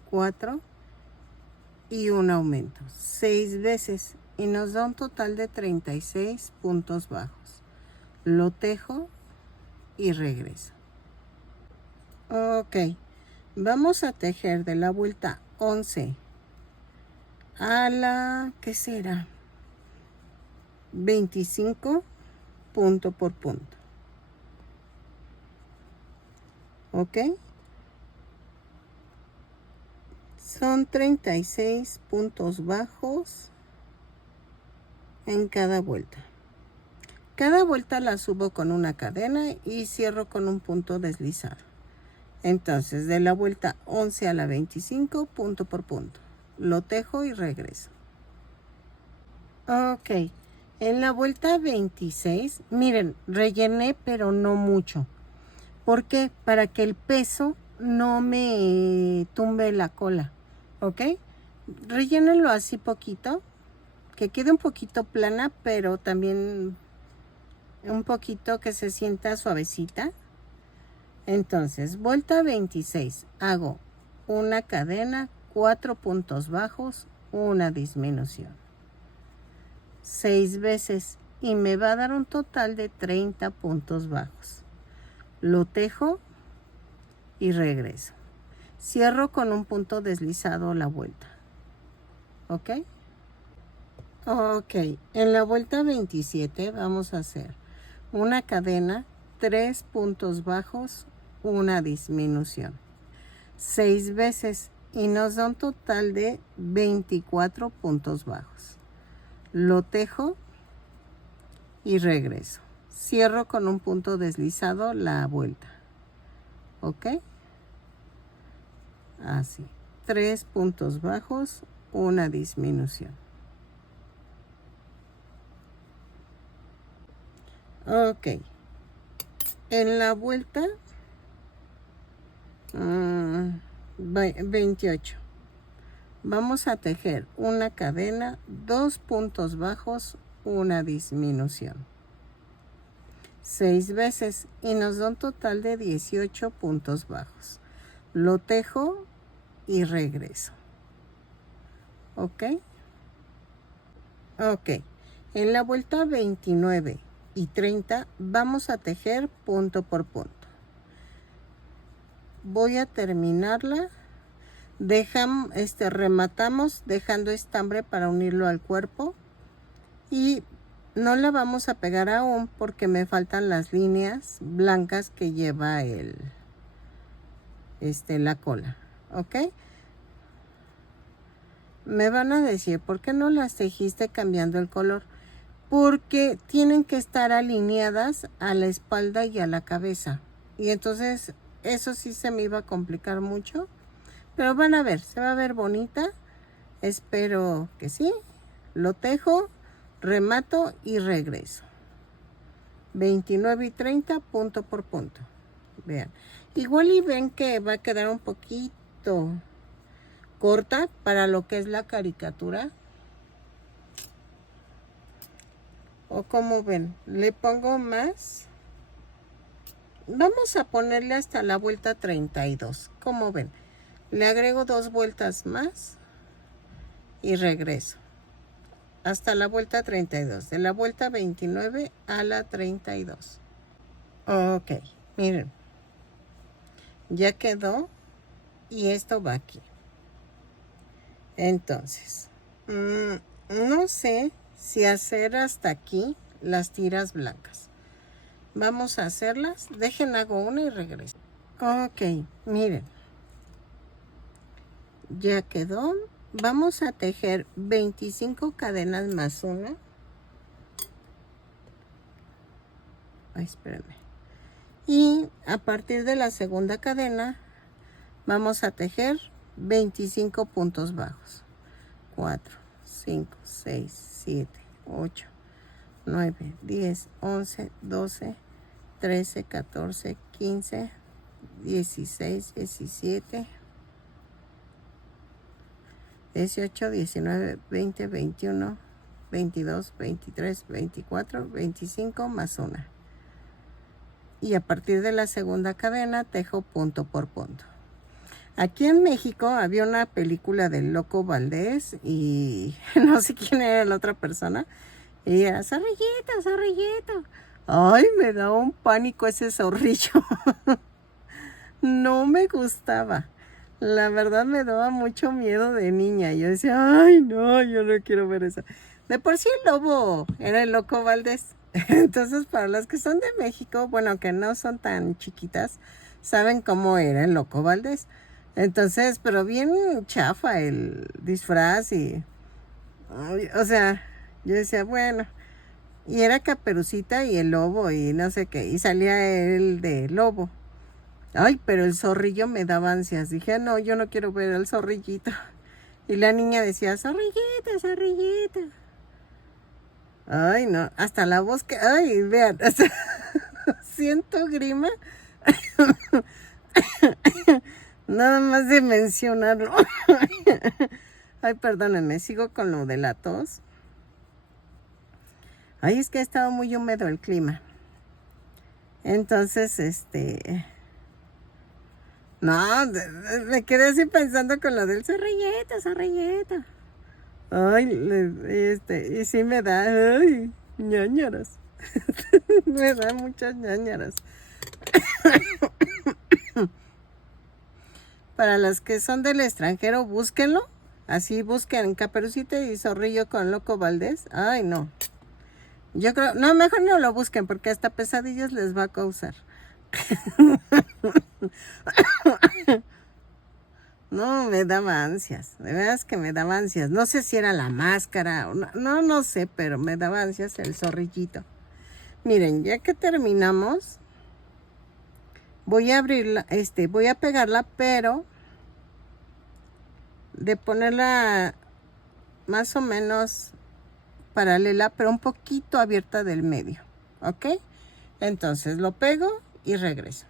4 y un aumento 6 veces y nos da un total de 36 puntos bajos. Lo tejo y regreso. Ok, vamos a tejer de la vuelta 11 a la, ¿qué será? 25 punto por punto. Ok, son 36 puntos bajos en cada vuelta. Cada vuelta la subo con una cadena y cierro con un punto deslizado. Entonces de la vuelta 11 a la 25 punto por punto. Lo tejo y regreso. Ok, en la vuelta 26, miren, rellené pero no mucho. ¿Por qué? Para que el peso no me tumbe la cola. ¿Ok? Rellénenlo así poquito. Que quede un poquito plana, pero también un poquito que se sienta suavecita. Entonces, vuelta 26. Hago una cadena, 4 puntos bajos, una disminución. 6 veces y me va a dar un total de 30 puntos bajos. Lo tejo y regreso. Cierro con un punto deslizado la vuelta. ¿Ok? Ok, en la vuelta 27 vamos a hacer una cadena, 3 puntos bajos, una disminución. 6 veces y nos da un total de 24 puntos bajos. Lo tejo y regreso. Cierro con un punto deslizado la vuelta. ¿Ok? Así. 3 puntos bajos, una disminución. Ok. En la vuelta 28. Vamos a tejer una cadena, 2 puntos bajos, una disminución. 6 veces y nos da un total de 18 puntos bajos. Lo tejo y regreso. ¿Ok? Ok. En la vuelta 29 y 30 vamos a tejer punto por punto. Voy a terminarla. Rematamos dejando estambre para unirlo al cuerpo. Y no la vamos a pegar aún porque me faltan las líneas blancas que lleva la cola. ¿Ok? Me van a decir, ¿por qué no las tejiste cambiando el color? Porque tienen que estar alineadas a la espalda y a la cabeza. Y entonces eso sí se me iba a complicar mucho. Pero van a ver, se va a ver bonita. Espero que sí. Lo tejo, remato y regreso. 29 y 30 punto por punto. Vean. Igual y ven que va a quedar un poquito corta para lo que es la caricatura. O como ven, le pongo más. Vamos a ponerle hasta la vuelta 32. Como ven, le agrego 2 vueltas más y regreso. Hasta la vuelta 32. De la vuelta 29 a la 32. Ok, miren. Ya quedó. Y esto va aquí. Entonces, no sé si hacer hasta aquí las tiras blancas. Vamos a hacerlas. Dejen, hago una y regreso. Ok, miren. Ya quedó. Vamos a tejer 25 cadenas más una. Ay, espérenme. Y a partir de la segunda cadena vamos a tejer 25 puntos bajos. 4, 5, 6, 7, 8, 9, 10, 11, 12, 13, 14, 15, 16, 17, 18, 19, 20, 21, 22, 23, 24, 25 más una. Y a partir de la segunda cadena tejo punto por punto. Aquí en México había una película del Loco Valdés y no sé quién era la otra persona. Y era zorrillito, zorrillito. Ay, me da un pánico ese zorrillo. No me gustaba. La verdad me daba mucho miedo de niña. Yo decía, ay, no, yo no quiero ver eso. De por sí el lobo era el Loco Valdés. Entonces, para las que son de México, bueno, que no son tan chiquitas, saben cómo era el Loco Valdés. Entonces, pero bien chafa el disfraz y... O sea, yo decía, bueno... Y era Caperucita y el lobo y no sé qué. Y salía él de lobo. Ay, pero el zorrillo me daba ansias. Dije, no, yo no quiero ver al zorrillito. Y la niña decía, zorrillito, zorrillito. Ay, no, hasta la voz que... Ay, vean, hasta siento grima. Nada más de mencionarlo. Ay, perdónenme, sigo con lo de la tos. Ay, es que ha estado muy húmedo el clima. Entonces, no, me quedé así pensando con lo del zorrillito, zorrillito. Ay, y sí me da, ay, ñañaras. Me da muchas ñañaras. Para los que son del extranjero, búsquenlo. Así busquen Caperucita y Zorrillo con Loco Valdés. Ay, no. Yo creo, no, mejor no lo busquen porque hasta pesadillas les va a causar. No, me daba ansias. De verdad es que me daba ansias. No sé si era la máscara o no sé, pero me daba ansias el zorrillito. Miren, ya que terminamos, voy a abrirla, voy a pegarla, pero de ponerla más o menos paralela, pero un poquito abierta del medio, ¿ok? Entonces lo pego y regreso.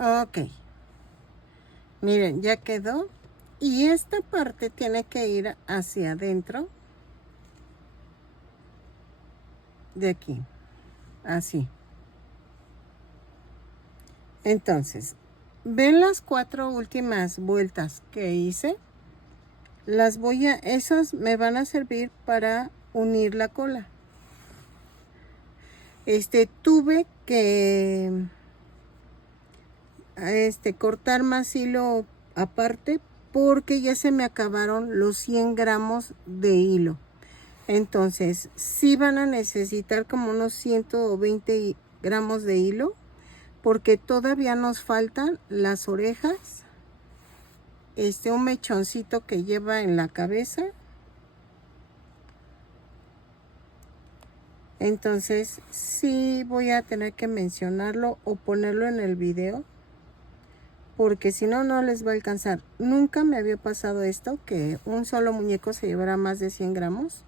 Ok. Miren, ya quedó. Y esta parte tiene que ir hacia adentro. De aquí. Así. Entonces, ¿ven las 4 últimas vueltas que hice? Las voy a, esas me van a servir para unir la cola. Tuve que cortar más hilo aparte porque ya se me acabaron los 100 gramos de hilo. Entonces, sí van a necesitar como unos 120 gramos de hilo porque todavía nos faltan las orejas, un mechoncito que lleva en la cabeza. Entonces, sí voy a tener que mencionarlo o ponerlo en el video, porque si no, no les va a alcanzar. Nunca me había pasado esto, que un solo muñeco se llevara más de 100 gramos.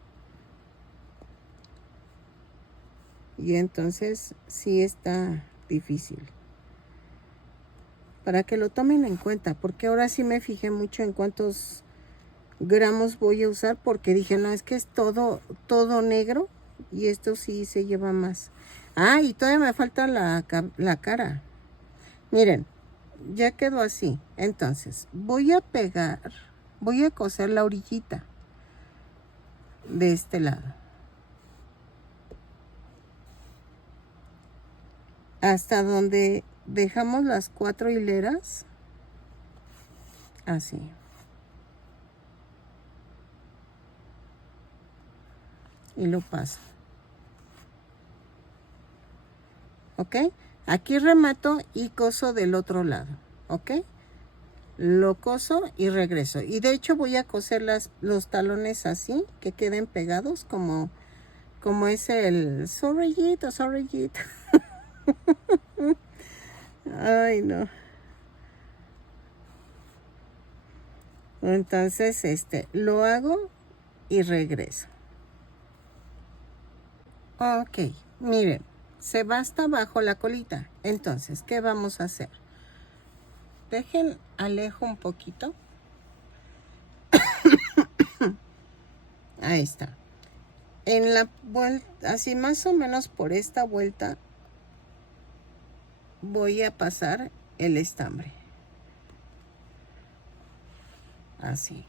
Y entonces, sí está difícil. Para que lo tomen en cuenta, porque ahora sí me fijé mucho en cuántos gramos voy a usar, porque dije, no, es que es todo negro y esto sí se lleva más. Ah, y todavía me falta la cara. Miren, ya quedó así. Entonces, voy a coser la orillita de este lado. Hasta donde dejamos las 4 hileras. Así. Y lo paso. ¿Ok? Aquí remato y coso del otro lado. ¿Ok? Lo coso y regreso. Y de hecho voy a coser los talones así, que queden pegados como es el zorrillito. Ay, no. Entonces, lo hago y regreso. Ok, miren, se va hasta abajo la colita. Entonces, ¿qué vamos a hacer? Dejen, alejo un poquito. Ahí está. En la vuelta, así más o menos por esta vuelta, voy a pasar el estambre. Así.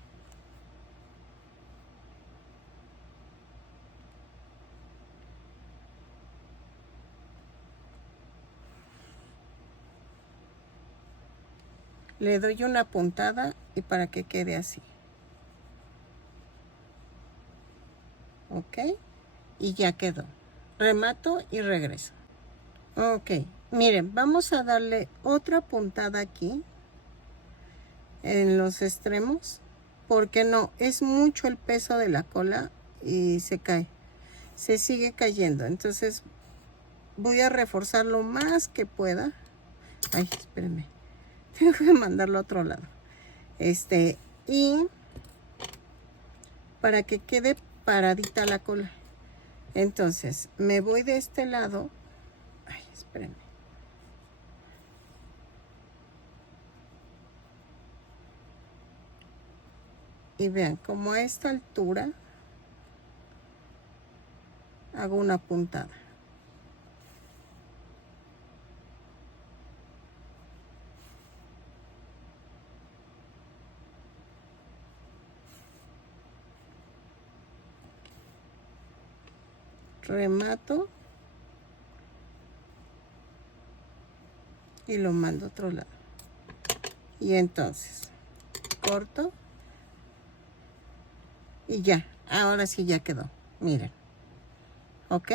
Le doy una puntada y para que quede así. Ok. Y ya quedó. Remato y regreso. Ok. Miren, vamos a darle otra puntada aquí. En los extremos. Porque no, es mucho el peso de la cola y se cae. Se sigue cayendo. Entonces voy a reforzar lo más que pueda. Ay, espérenme. Tengo que mandarlo a otro lado. Y para que quede paradita la cola. Entonces, me voy de este lado. Ay, espérenme. Y vean, como a esta altura hago una puntada. Remato y lo mando a otro lado. Y entonces corto y ya, ahora sí ya quedó. Miren, ok.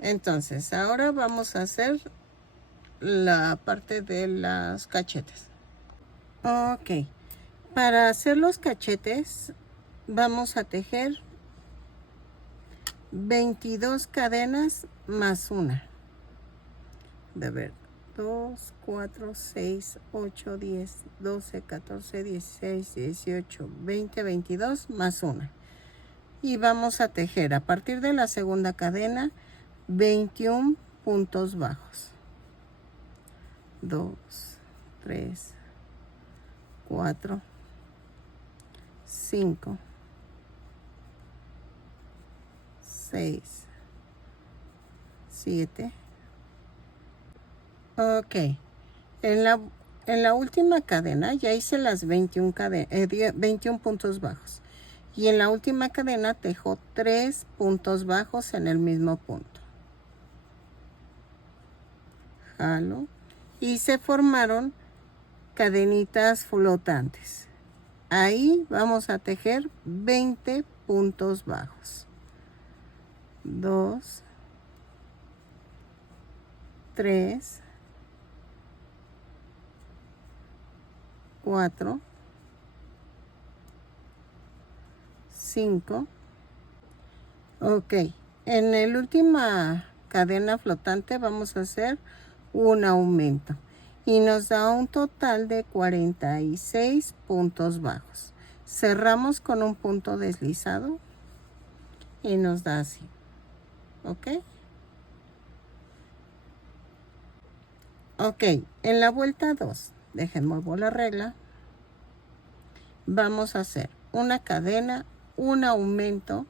Entonces ahora vamos a hacer la parte de las cachetes. Ok, para hacer los cachetes vamos a tejer 22 cadenas más una. De ver, 2, 4, 6, 8, 10, 12, 14, 16, 18, 20, 22 más una. Y vamos a tejer a partir de la segunda cadena 21 puntos bajos. 2, 3, 4, 5, 6, 7. Ok. En la última cadena ya hice las 21 puntos bajos. Y en la última cadena tejo 3 puntos bajos en el mismo punto. Jalo. Y se formaron cadenitas flotantes. Ahí vamos a tejer 20 puntos bajos. 2, 3, 4, 5. Ok, en la última cadena flotante vamos a hacer un aumento y nos da un total de 46 puntos bajos. Cerramos con un punto deslizado y nos da así. Ok. Ok, en la vuelta 2, dejen muevo la regla, vamos a hacer una cadena, un aumento,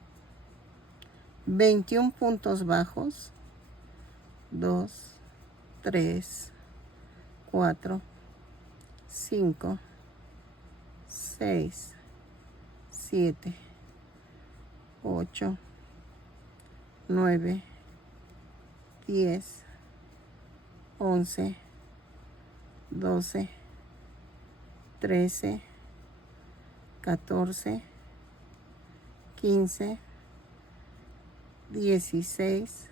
21 puntos bajos, 2, 3, 4, 5, 6, 7, 8, 9, 10, 11, 12, 13, 14, 15, 16,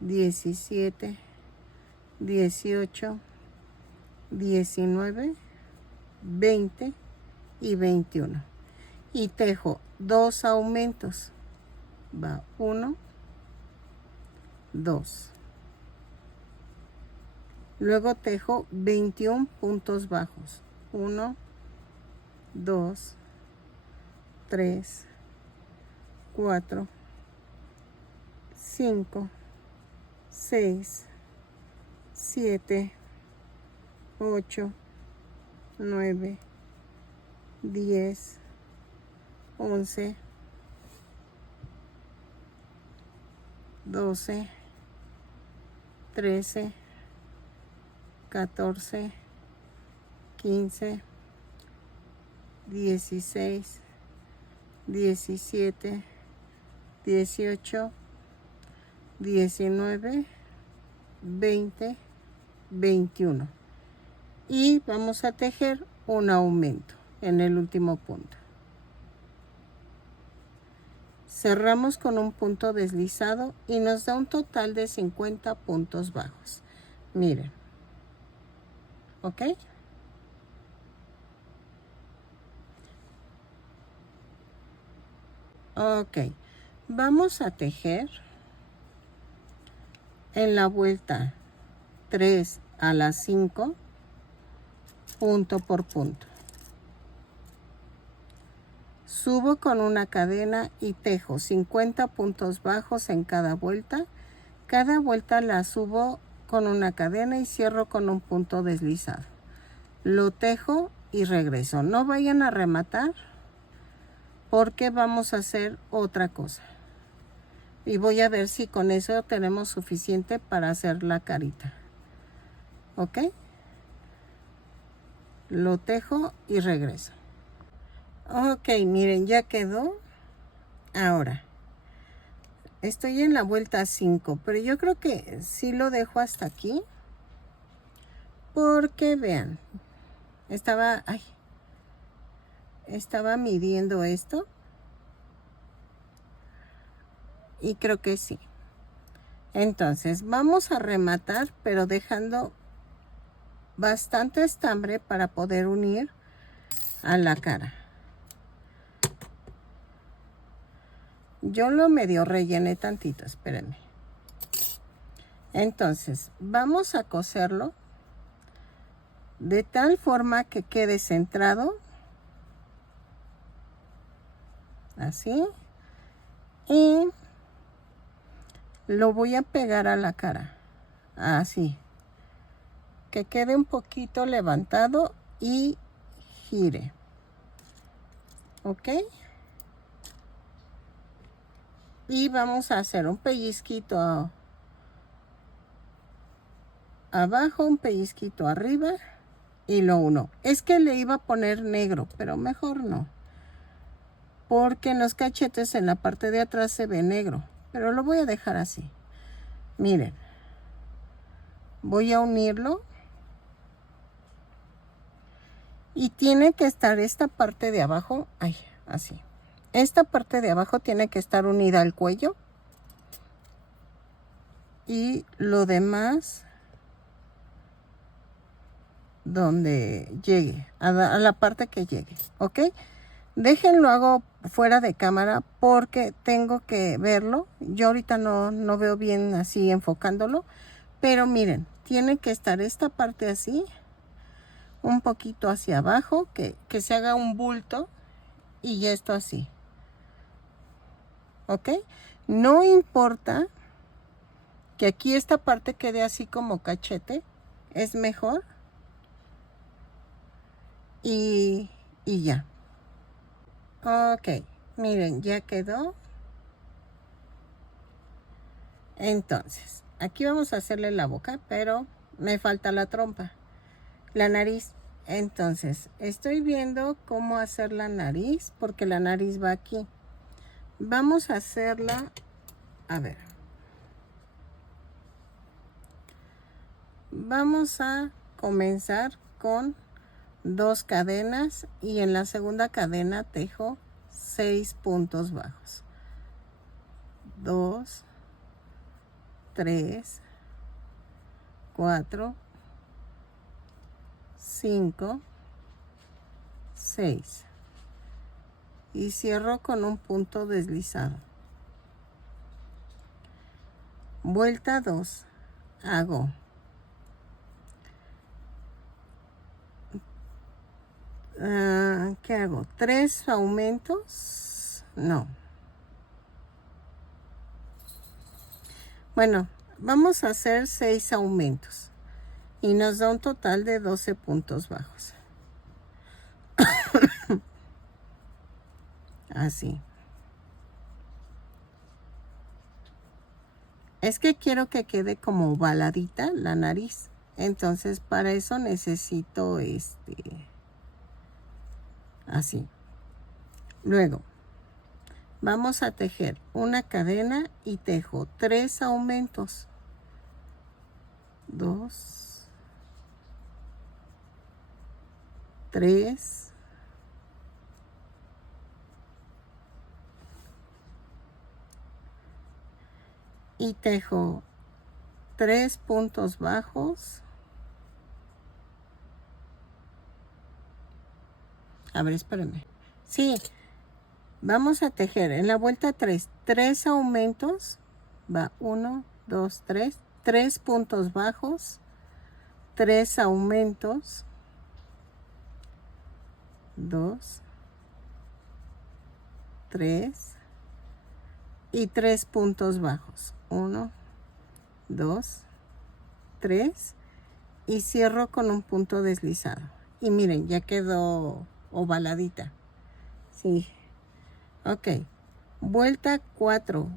17, 18, 19, 20 y 21. Y tejo 2 aumentos. Va 1, 2. Luego tejo 21 puntos bajos. 1, 2, 3, 4, 5, 6, 7, 8, 9, 10, 11, 12, 13, 14, 15, 16, 17, 18, 19, 20, 21. Y vamos a tejer un aumento en el último punto. Cerramos con un punto deslizado y nos da un total de 50 puntos bajos. Miren. ¿Ok? Ok. Vamos a tejer en la vuelta 3 a la 5, punto por punto. Subo con una cadena y tejo 50 puntos bajos en cada vuelta. Cada vuelta la subo con una cadena y cierro con un punto deslizado. Lo tejo y regreso. No vayan a rematar porque vamos a hacer otra cosa. Y voy a ver si con eso tenemos suficiente para hacer la carita. ¿Ok? Lo tejo y regreso. Ok, miren, ya quedó. Ahora, estoy en la vuelta 5, pero yo creo que sí lo dejo hasta aquí. Porque vean, estaba midiendo esto. Y creo que sí. Entonces, vamos a rematar, pero dejando bastante estambre para poder unir a la cara. Yo lo medio rellené tantito, espérenme. Entonces, vamos a coserlo de tal forma que quede centrado. Así. Y lo voy a pegar a la cara. Así. Que quede un poquito levantado y gire. ¿Ok? Y vamos a hacer un pellizquito abajo, un pellizquito arriba y lo uno. Es que le iba a poner negro, pero mejor no. Porque en los cachetes en la parte de atrás se ve negro. Pero lo voy a dejar así. Miren. Voy a unirlo. Y tiene que estar esta parte de abajo. Ay, así. Esta parte de abajo tiene que estar unida al cuello. Y lo demás donde llegue, a la parte que llegue, ¿ok? Déjenlo, hago fuera de cámara porque tengo que verlo. Yo ahorita no veo bien así enfocándolo, pero miren, tiene que estar esta parte así, un poquito hacia abajo, que se haga un bulto y esto así, ¿ok? No importa que aquí esta parte quede así como cachete, es mejor. Y ya. Ok, miren, ya quedó. Entonces, aquí vamos a hacerle la boca, pero me falta la trompa, la nariz. Entonces, estoy viendo cómo hacer la nariz, porque la nariz va aquí. Vamos a hacerla, a ver. Vamos a comenzar con 2 cadenas y en la segunda cadena tejo 6 puntos bajos. 2, 3, 4, 5, 6 y cierro con un punto deslizado. Vuelta 2, hago ¿qué hago? 3 aumentos, no. Bueno, vamos a hacer 6 aumentos y nos da un total de 12 puntos bajos. Así. Es que quiero que quede como ovaladita la nariz. Entonces, para eso necesito así. Luego, vamos a tejer una cadena y tejo 3 aumentos. 2, 3, y tejo 3 puntos bajos. A ver, espérenme. Sí, vamos a tejer en la vuelta 3 aumentos. Va 1, 2, 3, 3 puntos bajos, 3 aumentos, 2, 3 y 3 puntos bajos. 1, 2, 3 y cierro con un punto deslizado. Y miren, ya quedó ovaladita. Sí. Ok. Vuelta 4.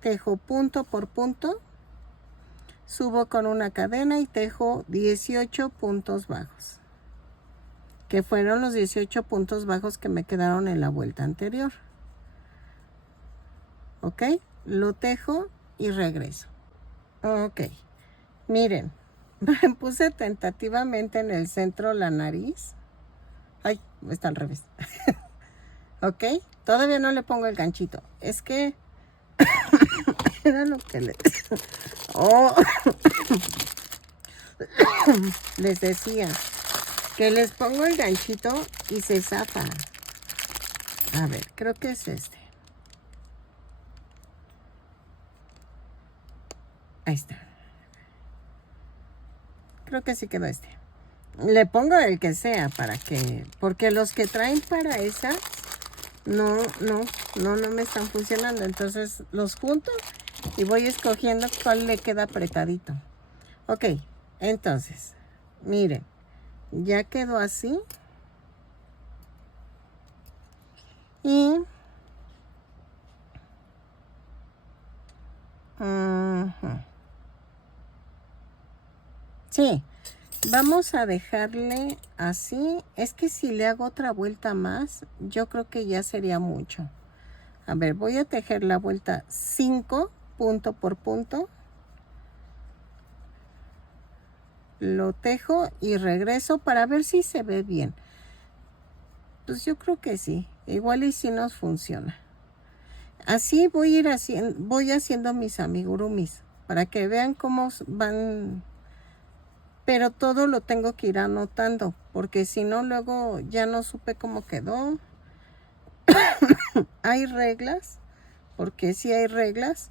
Tejo punto por punto. Subo con una cadena y tejo 18 puntos bajos. Que fueron los 18 puntos bajos que me quedaron en la vuelta anterior. Ok. Lo tejo y regreso. Ok. Miren. Me puse tentativamente en el centro la nariz. Ay, está al revés. Ok, todavía no le pongo el ganchito. Es que era lo que les decía. Que les pongo el ganchito y se zafa. A ver, creo que es este. Ahí está. Creo que sí quedó este. Le pongo el que sea para que... Porque los que traen para esas no me están funcionando. Entonces los junto y voy escogiendo cuál le queda apretadito. Ok, entonces, miren, ya quedó así. Y sí, vamos a dejarle así. Es que si le hago otra vuelta más, yo creo que ya sería mucho. A ver, voy a tejer la vuelta 5 punto por punto. Lo tejo y regreso para ver si se ve bien. Pues yo creo que sí. Igual y si nos funciona. Así voy a ir haciendo, mis amigurumis para que vean cómo van. Pero todo lo tengo que ir anotando, porque si no luego ya no supe cómo quedó. Hay reglas, porque sí hay reglas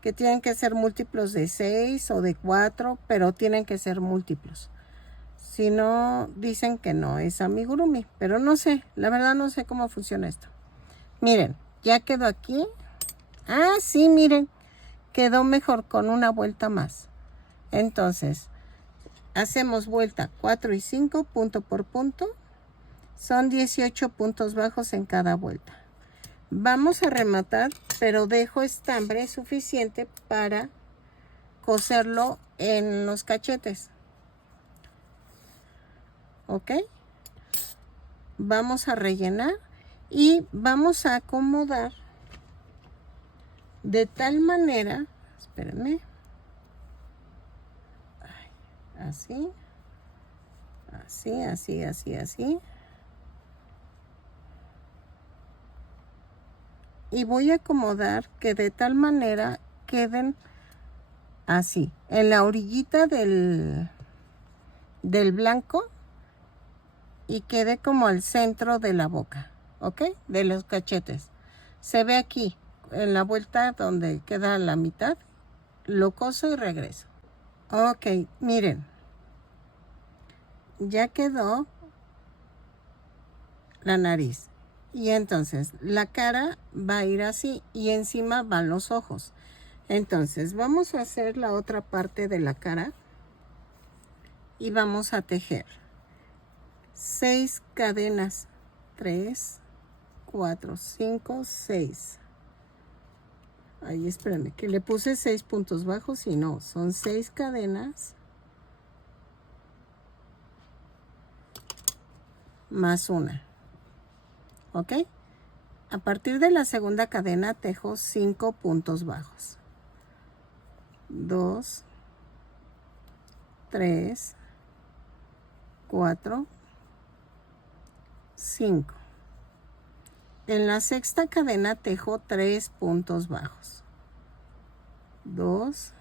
que tienen que ser múltiplos de 6 o de 4, pero tienen que ser múltiplos. Si no, dicen que no es amigurumi, pero no sé, la verdad no sé cómo funciona esto. Miren, ya quedó aquí. Ah, sí, miren, quedó mejor con una vuelta más. Entonces, hacemos vuelta 4 y 5, punto por punto. Son 18 puntos bajos en cada vuelta. Vamos a rematar, pero dejo estambre suficiente para coserlo en los cachetes. ¿Ok? Vamos a rellenar y vamos a acomodar de tal manera, espérenme, así, así, así, así, así. Y voy a acomodar que de tal manera queden así, en la orillita del blanco y quede como al centro de la boca, ¿ok? De los cachetes. Se ve aquí, en la vuelta donde queda la mitad, lo coso y regreso. Ok, miren, ya quedó la nariz. Y entonces la cara va a ir así y encima van los ojos. Entonces vamos a hacer la otra parte de la cara y vamos a tejer 6 cadenas. 3, 4, 5, 6. Ahí espérame, que le puse 6 puntos bajos y no, son 6 cadenas más una. ¿Ok? A partir de la segunda cadena tejo 5 puntos bajos. 2, 3, 4, 5. En la sexta cadena tejo 3 puntos bajos. 2,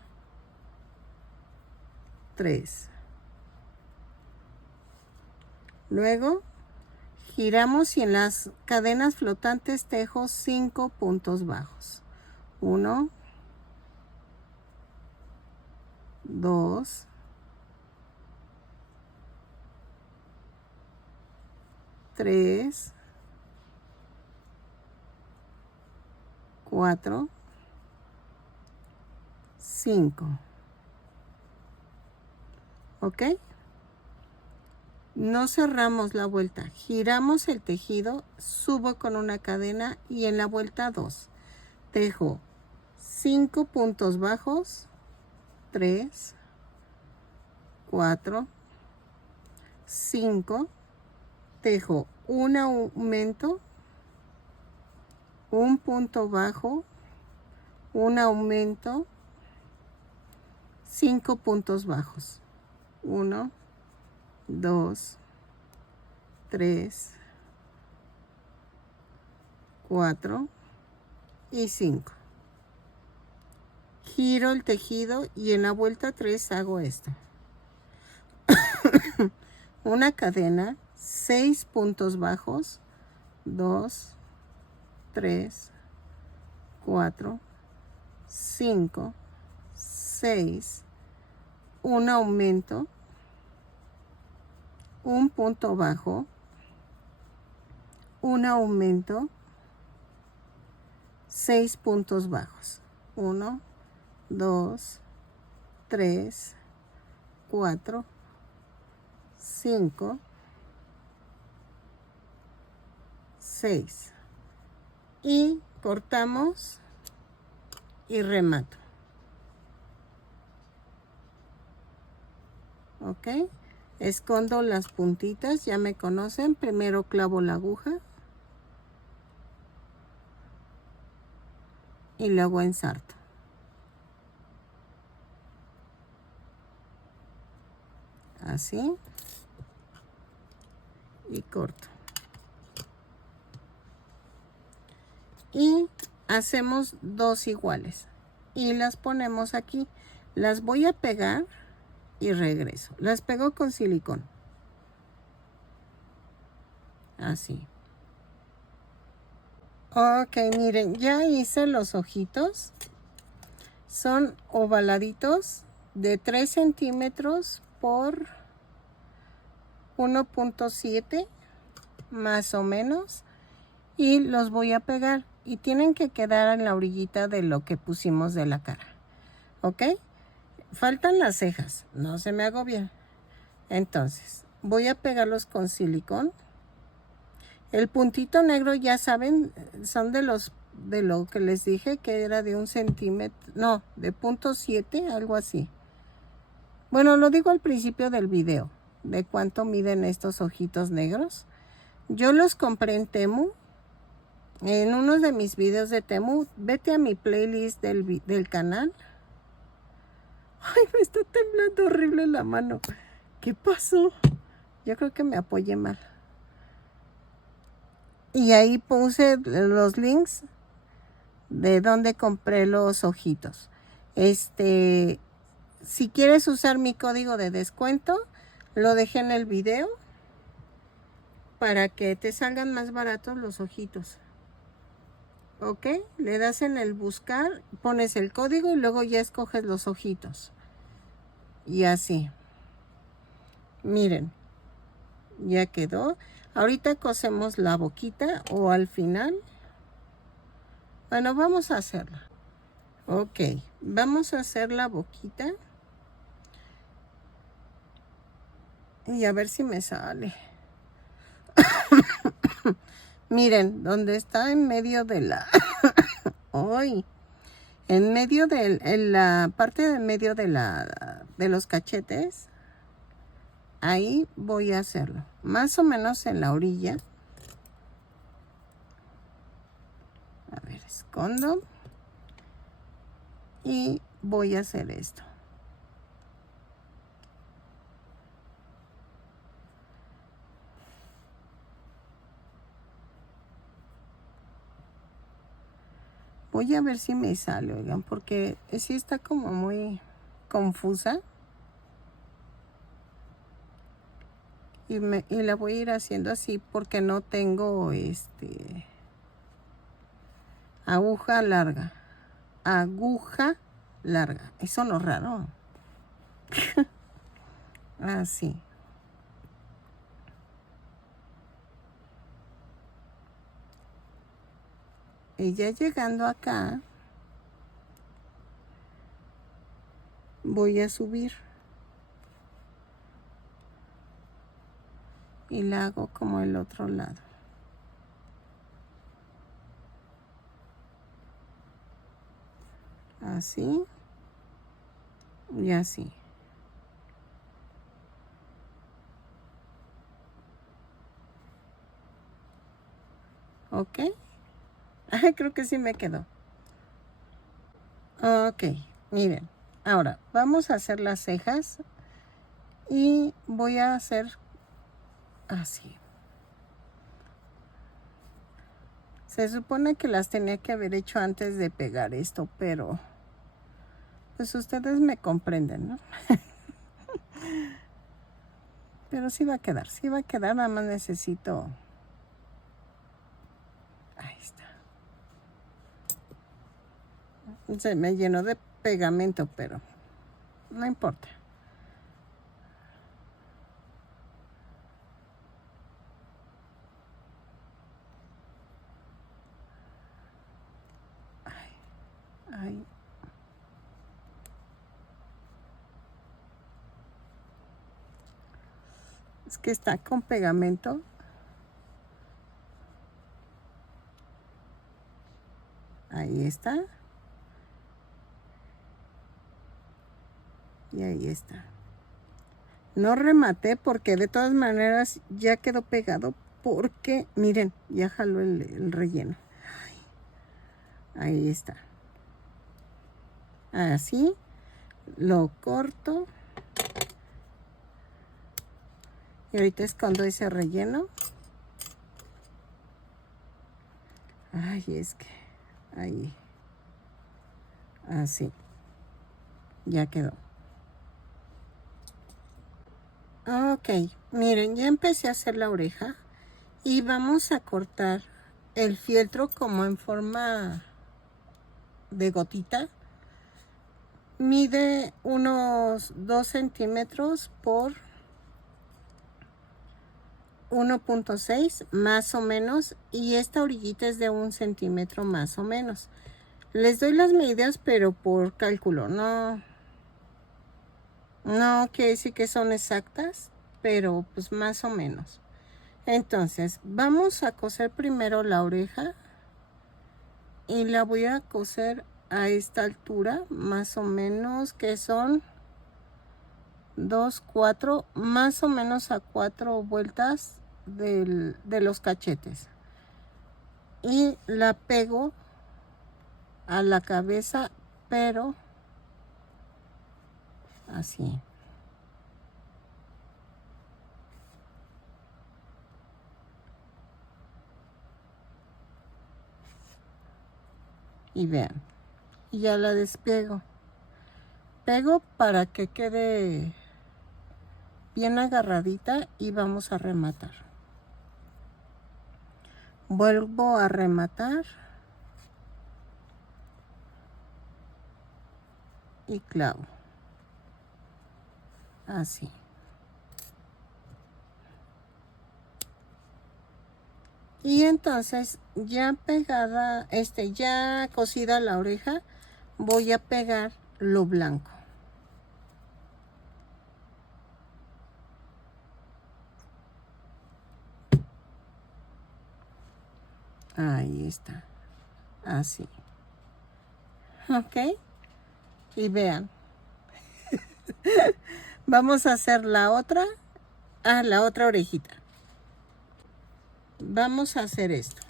3. Luego giramos y en las cadenas flotantes tejo 5 puntos bajos. 1, 2, 3, 4, 5. ¿Ok? No cerramos la vuelta, giramos el tejido, subo con una cadena y en la vuelta 2 tejo 5 puntos bajos, 3, 4, 5, tejo un aumento, un punto bajo, un aumento, 5 puntos bajos, 1, 2, 3, 4 y 5. Giro el tejido y en la vuelta 3 hago esto. Una cadena, 6 puntos bajos, 2, 3, 4, 5, 6, un aumento, un punto bajo, un aumento, 6 puntos bajos. 1, 2, 3, 4, 5, 6. Y cortamos y remato. Ok, escondo las puntitas, ya me conocen. Primero clavo la aguja y luego ensarto. Así. Y corto. Y hacemos 2 iguales. Y las ponemos aquí. Las voy a pegar y regreso. Las pego con silicón. Así. Ok, miren, ya hice los ojitos. Son ovaladitos de 3 centímetros por 1.7 más o menos. Y los voy a pegar. Y tienen que quedar en la orillita de lo que pusimos de la cara. ¿Ok? Faltan las cejas. No se me agobien. Entonces, voy a pegarlos con silicón. El puntito negro, ya saben, son de lo que les dije que era de 1 centímetro, no, de 0.7, algo así. Bueno, lo digo al principio del video, de cuánto miden estos ojitos negros. Yo los compré en Temu, en uno de mis videos de Temu. Vete a mi playlist del canal. Ay, me está temblando horrible la mano. ¿Qué pasó? Yo creo que me apoyé mal. Y ahí puse los links de donde compré los ojitos. Si quieres usar mi código de descuento, lo dejé en el video para que te salgan más baratos los ojitos. ¿Ok? Le das en el buscar, pones el código y luego ya escoges los ojitos. Y así. Miren, ya quedó. Ahorita cosemos la boquita o al final. Bueno, vamos a hacerla. Ok, vamos a hacer la boquita. Y a ver si me sale. Miren, donde está en medio de la... ¡Ay! En medio de la parte de medio de los cachetes. Ahí voy a hacerlo. Más o menos en la orilla. A ver, escondo. Y voy a hacer esto. Voy a ver si me sale, oigan, porque sí está como muy confusa. Y la voy a ir haciendo así porque no tengo aguja larga. Aguja larga. Eso no es raro. Así. Y ya llegando acá, voy a subir. Y la hago como el otro lado. Así. Y así. ¿Ok? Creo que sí me quedó. Ok, miren. Ahora, vamos a hacer las cejas. Y voy a hacer así. Se supone que las tenía que haber hecho antes de pegar esto, pero pues ustedes me comprenden, ¿no? Pero sí va a quedar, nada más necesito... Ahí está. Se me llenó de pegamento, pero no importa. Ay. Es que está con pegamento. Ahí está. Y ahí está. No rematé porque de todas maneras ya quedó pegado. Porque, miren, ya jaló el relleno. Ahí está. Así. Lo corto. Y ahorita escondo ese relleno. Ay, es que... Ahí. Así. Ya quedó. Ok, miren, ya empecé a hacer la oreja. Y vamos a cortar el fieltro como en forma de gotita. Mide unos 2 centímetros por 1.6 más o menos, y esta orillita es de 1 centímetro más o menos. Les doy las medidas pero por cálculo, no quiere decir que son exactas, pero pues más o menos. Entonces vamos a coser primero la oreja y la voy a coser a esta altura más o menos, que son 2, 4, más o menos a 4 vueltas de los cachetes, y la pego a la cabeza, pero así. Y vean, y ya la despego. Pego para que quede bien agarradita y vamos a rematar. Vuelvo a rematar y clavo. Así. Y entonces ya pegada, ya cosida la oreja, voy a pegar lo blanco. Ahí está. Así. Ok. Y vean. Vamos a hacer la otra. La otra orejita. Vamos a hacer esto.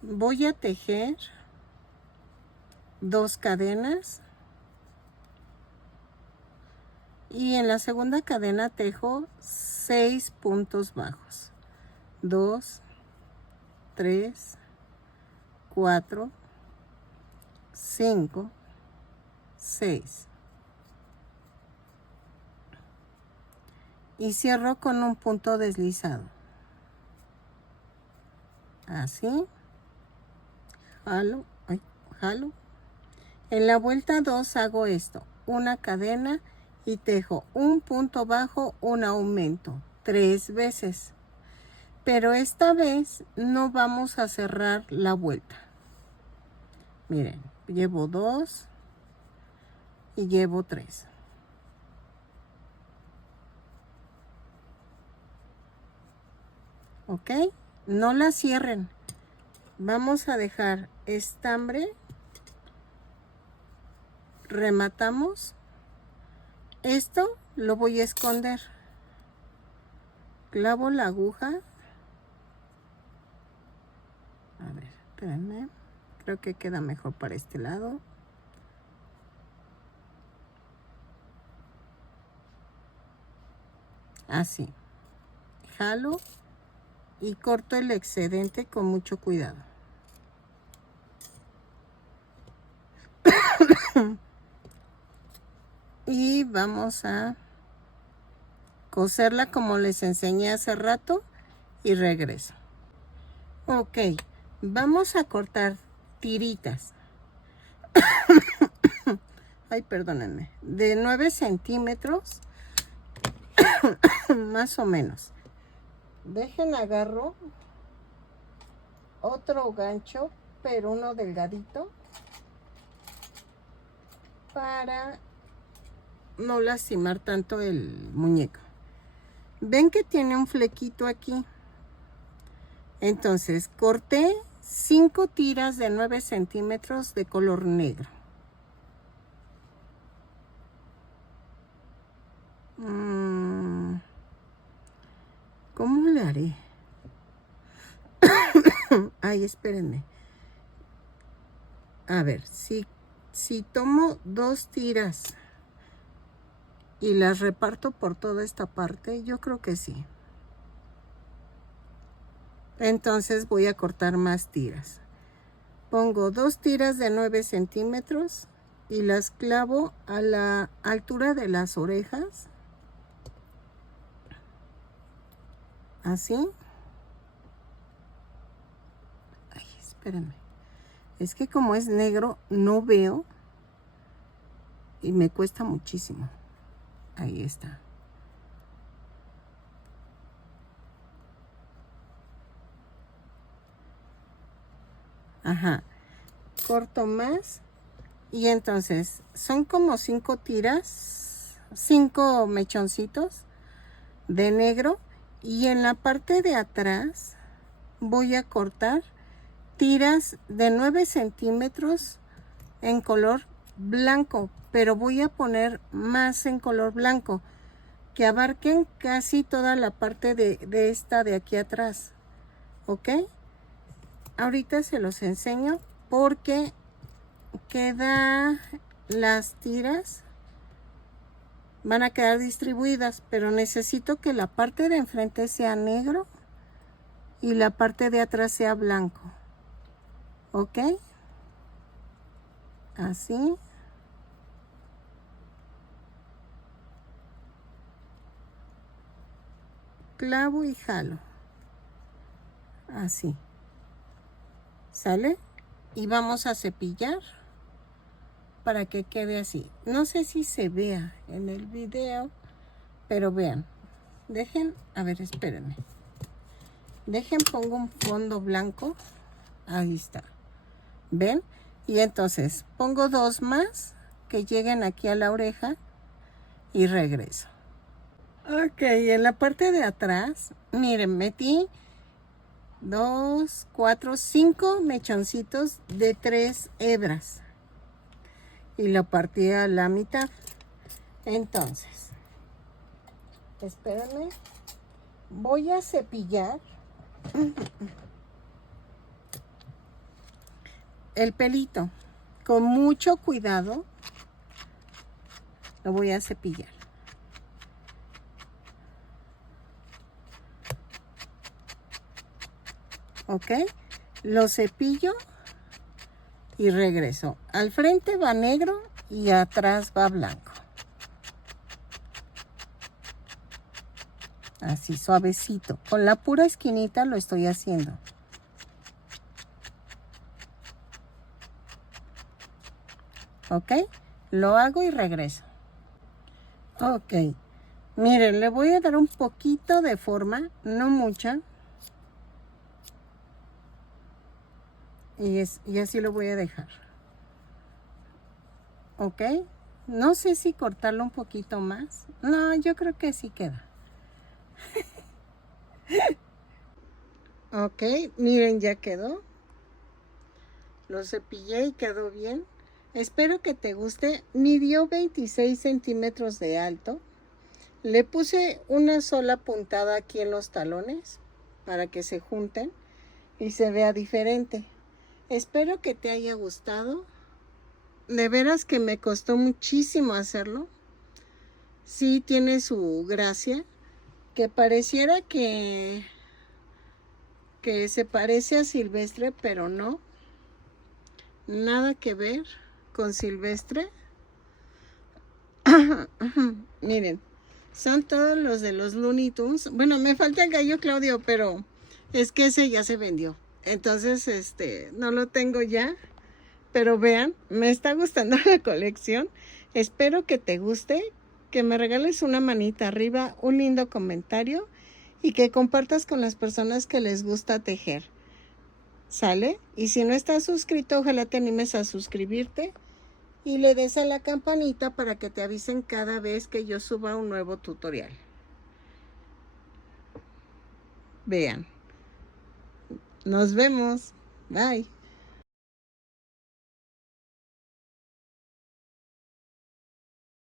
Voy a tejer 2 cadenas. Y en la segunda cadena tejo 6 puntos bajos. 2, 3, 4, 5, 6. Y cierro con un punto deslizado. Así. Jalo, jalo. En la vuelta 2 hago esto. Una cadena y tejo un punto bajo, un aumento. 3 veces. Pero esta vez no vamos a cerrar la vuelta. Miren, llevo 2 y llevo 3. ¿Ok? No la cierren. Vamos a dejar estambre. Rematamos. Esto lo voy a esconder. Clavo la aguja. A ver, espérenme. Creo que queda mejor para este lado. Así. Jalo y corto el excedente con mucho cuidado. Y vamos a coserla como les enseñé hace rato y regreso. Ok, vamos a cortar tiritas. Ay, perdónenme. De 9 centímetros, más o menos. Dejen agarro otro gancho, pero uno delgadito. para no lastimar tanto el muñeco. Ven que tiene un flequito aquí. Entonces corté 5 tiras de 9 centímetros de color negro. ¿Cómo le haré? Ay, espérenme. A ver, si tomo 2 tiras y las reparto por toda esta parte, yo creo que sí. Entonces voy a cortar más tiras. Pongo 2 tiras de 9 centímetros y las clavo a la altura de las orejas. Así. Ay, espérenme. Es que como es negro, no veo y me cuesta muchísimo. Ahí está. Ajá. Corto más. Y entonces son como 5 tiras, 5 mechoncitos de negro. Y en la parte de atrás voy a cortar tiras de 9 centímetros en color blanco, pero voy a poner más en color blanco, que abarquen casi toda la parte de esta de aquí atrás, ¿ok? Ahorita se los enseño porque queda las tiras, van a quedar distribuidas, pero necesito que la parte de enfrente sea negro y la parte de atrás sea blanco, ¿ok? Así. Clavo y jalo. Así. ¿Sale? Y vamos a cepillar para que quede así. No sé si se vea en el video, pero vean. Dejen, a ver, espérenme. Dejen, pongo un fondo blanco. Ahí está. ¿Ven? Y entonces pongo 2 más que lleguen aquí a la oreja y regreso. Ok, en la parte de atrás, miren, metí 2, 4, 5 mechoncitos de 3 hebras y lo partí a la mitad. Entonces, espérenme, voy a cepillar el pelito con mucho cuidado. Lo voy a cepillar. ¿Ok? Lo cepillo y regreso. Al frente va negro y atrás va blanco. Así, suavecito. Con la pura esquinita lo estoy haciendo. ¿Ok? Lo hago y regreso. Ok. Miren, le voy a dar un poquito de forma, no mucha. Y así lo voy a dejar. ¿Ok? No sé si cortarlo un poquito más. No, yo creo que sí queda. Ok, miren, ya quedó. Lo cepillé y quedó bien. Espero que te guste. Midió 26 centímetros de alto. Le puse una sola puntada aquí en los talones para que se junten y se vea diferente. Espero que te haya gustado. De veras que me costó muchísimo hacerlo. Sí tiene su gracia. Que pareciera que se parece a Silvestre, pero no. Nada que ver con Silvestre. Miren, son todos los de los Looney Tunes. Bueno, me falta el gallo Claudio, pero es que ese ya se vendió. Entonces, no lo tengo ya. Pero vean, me está gustando la colección. Espero que te guste, que me regales una manita arriba, un lindo comentario y que compartas con las personas que les gusta tejer. ¿Sale? Y si no estás suscrito, ojalá te animes a suscribirte y le des a la campanita para que te avisen cada vez que yo suba un nuevo tutorial. Vean. Nos vemos. Bye.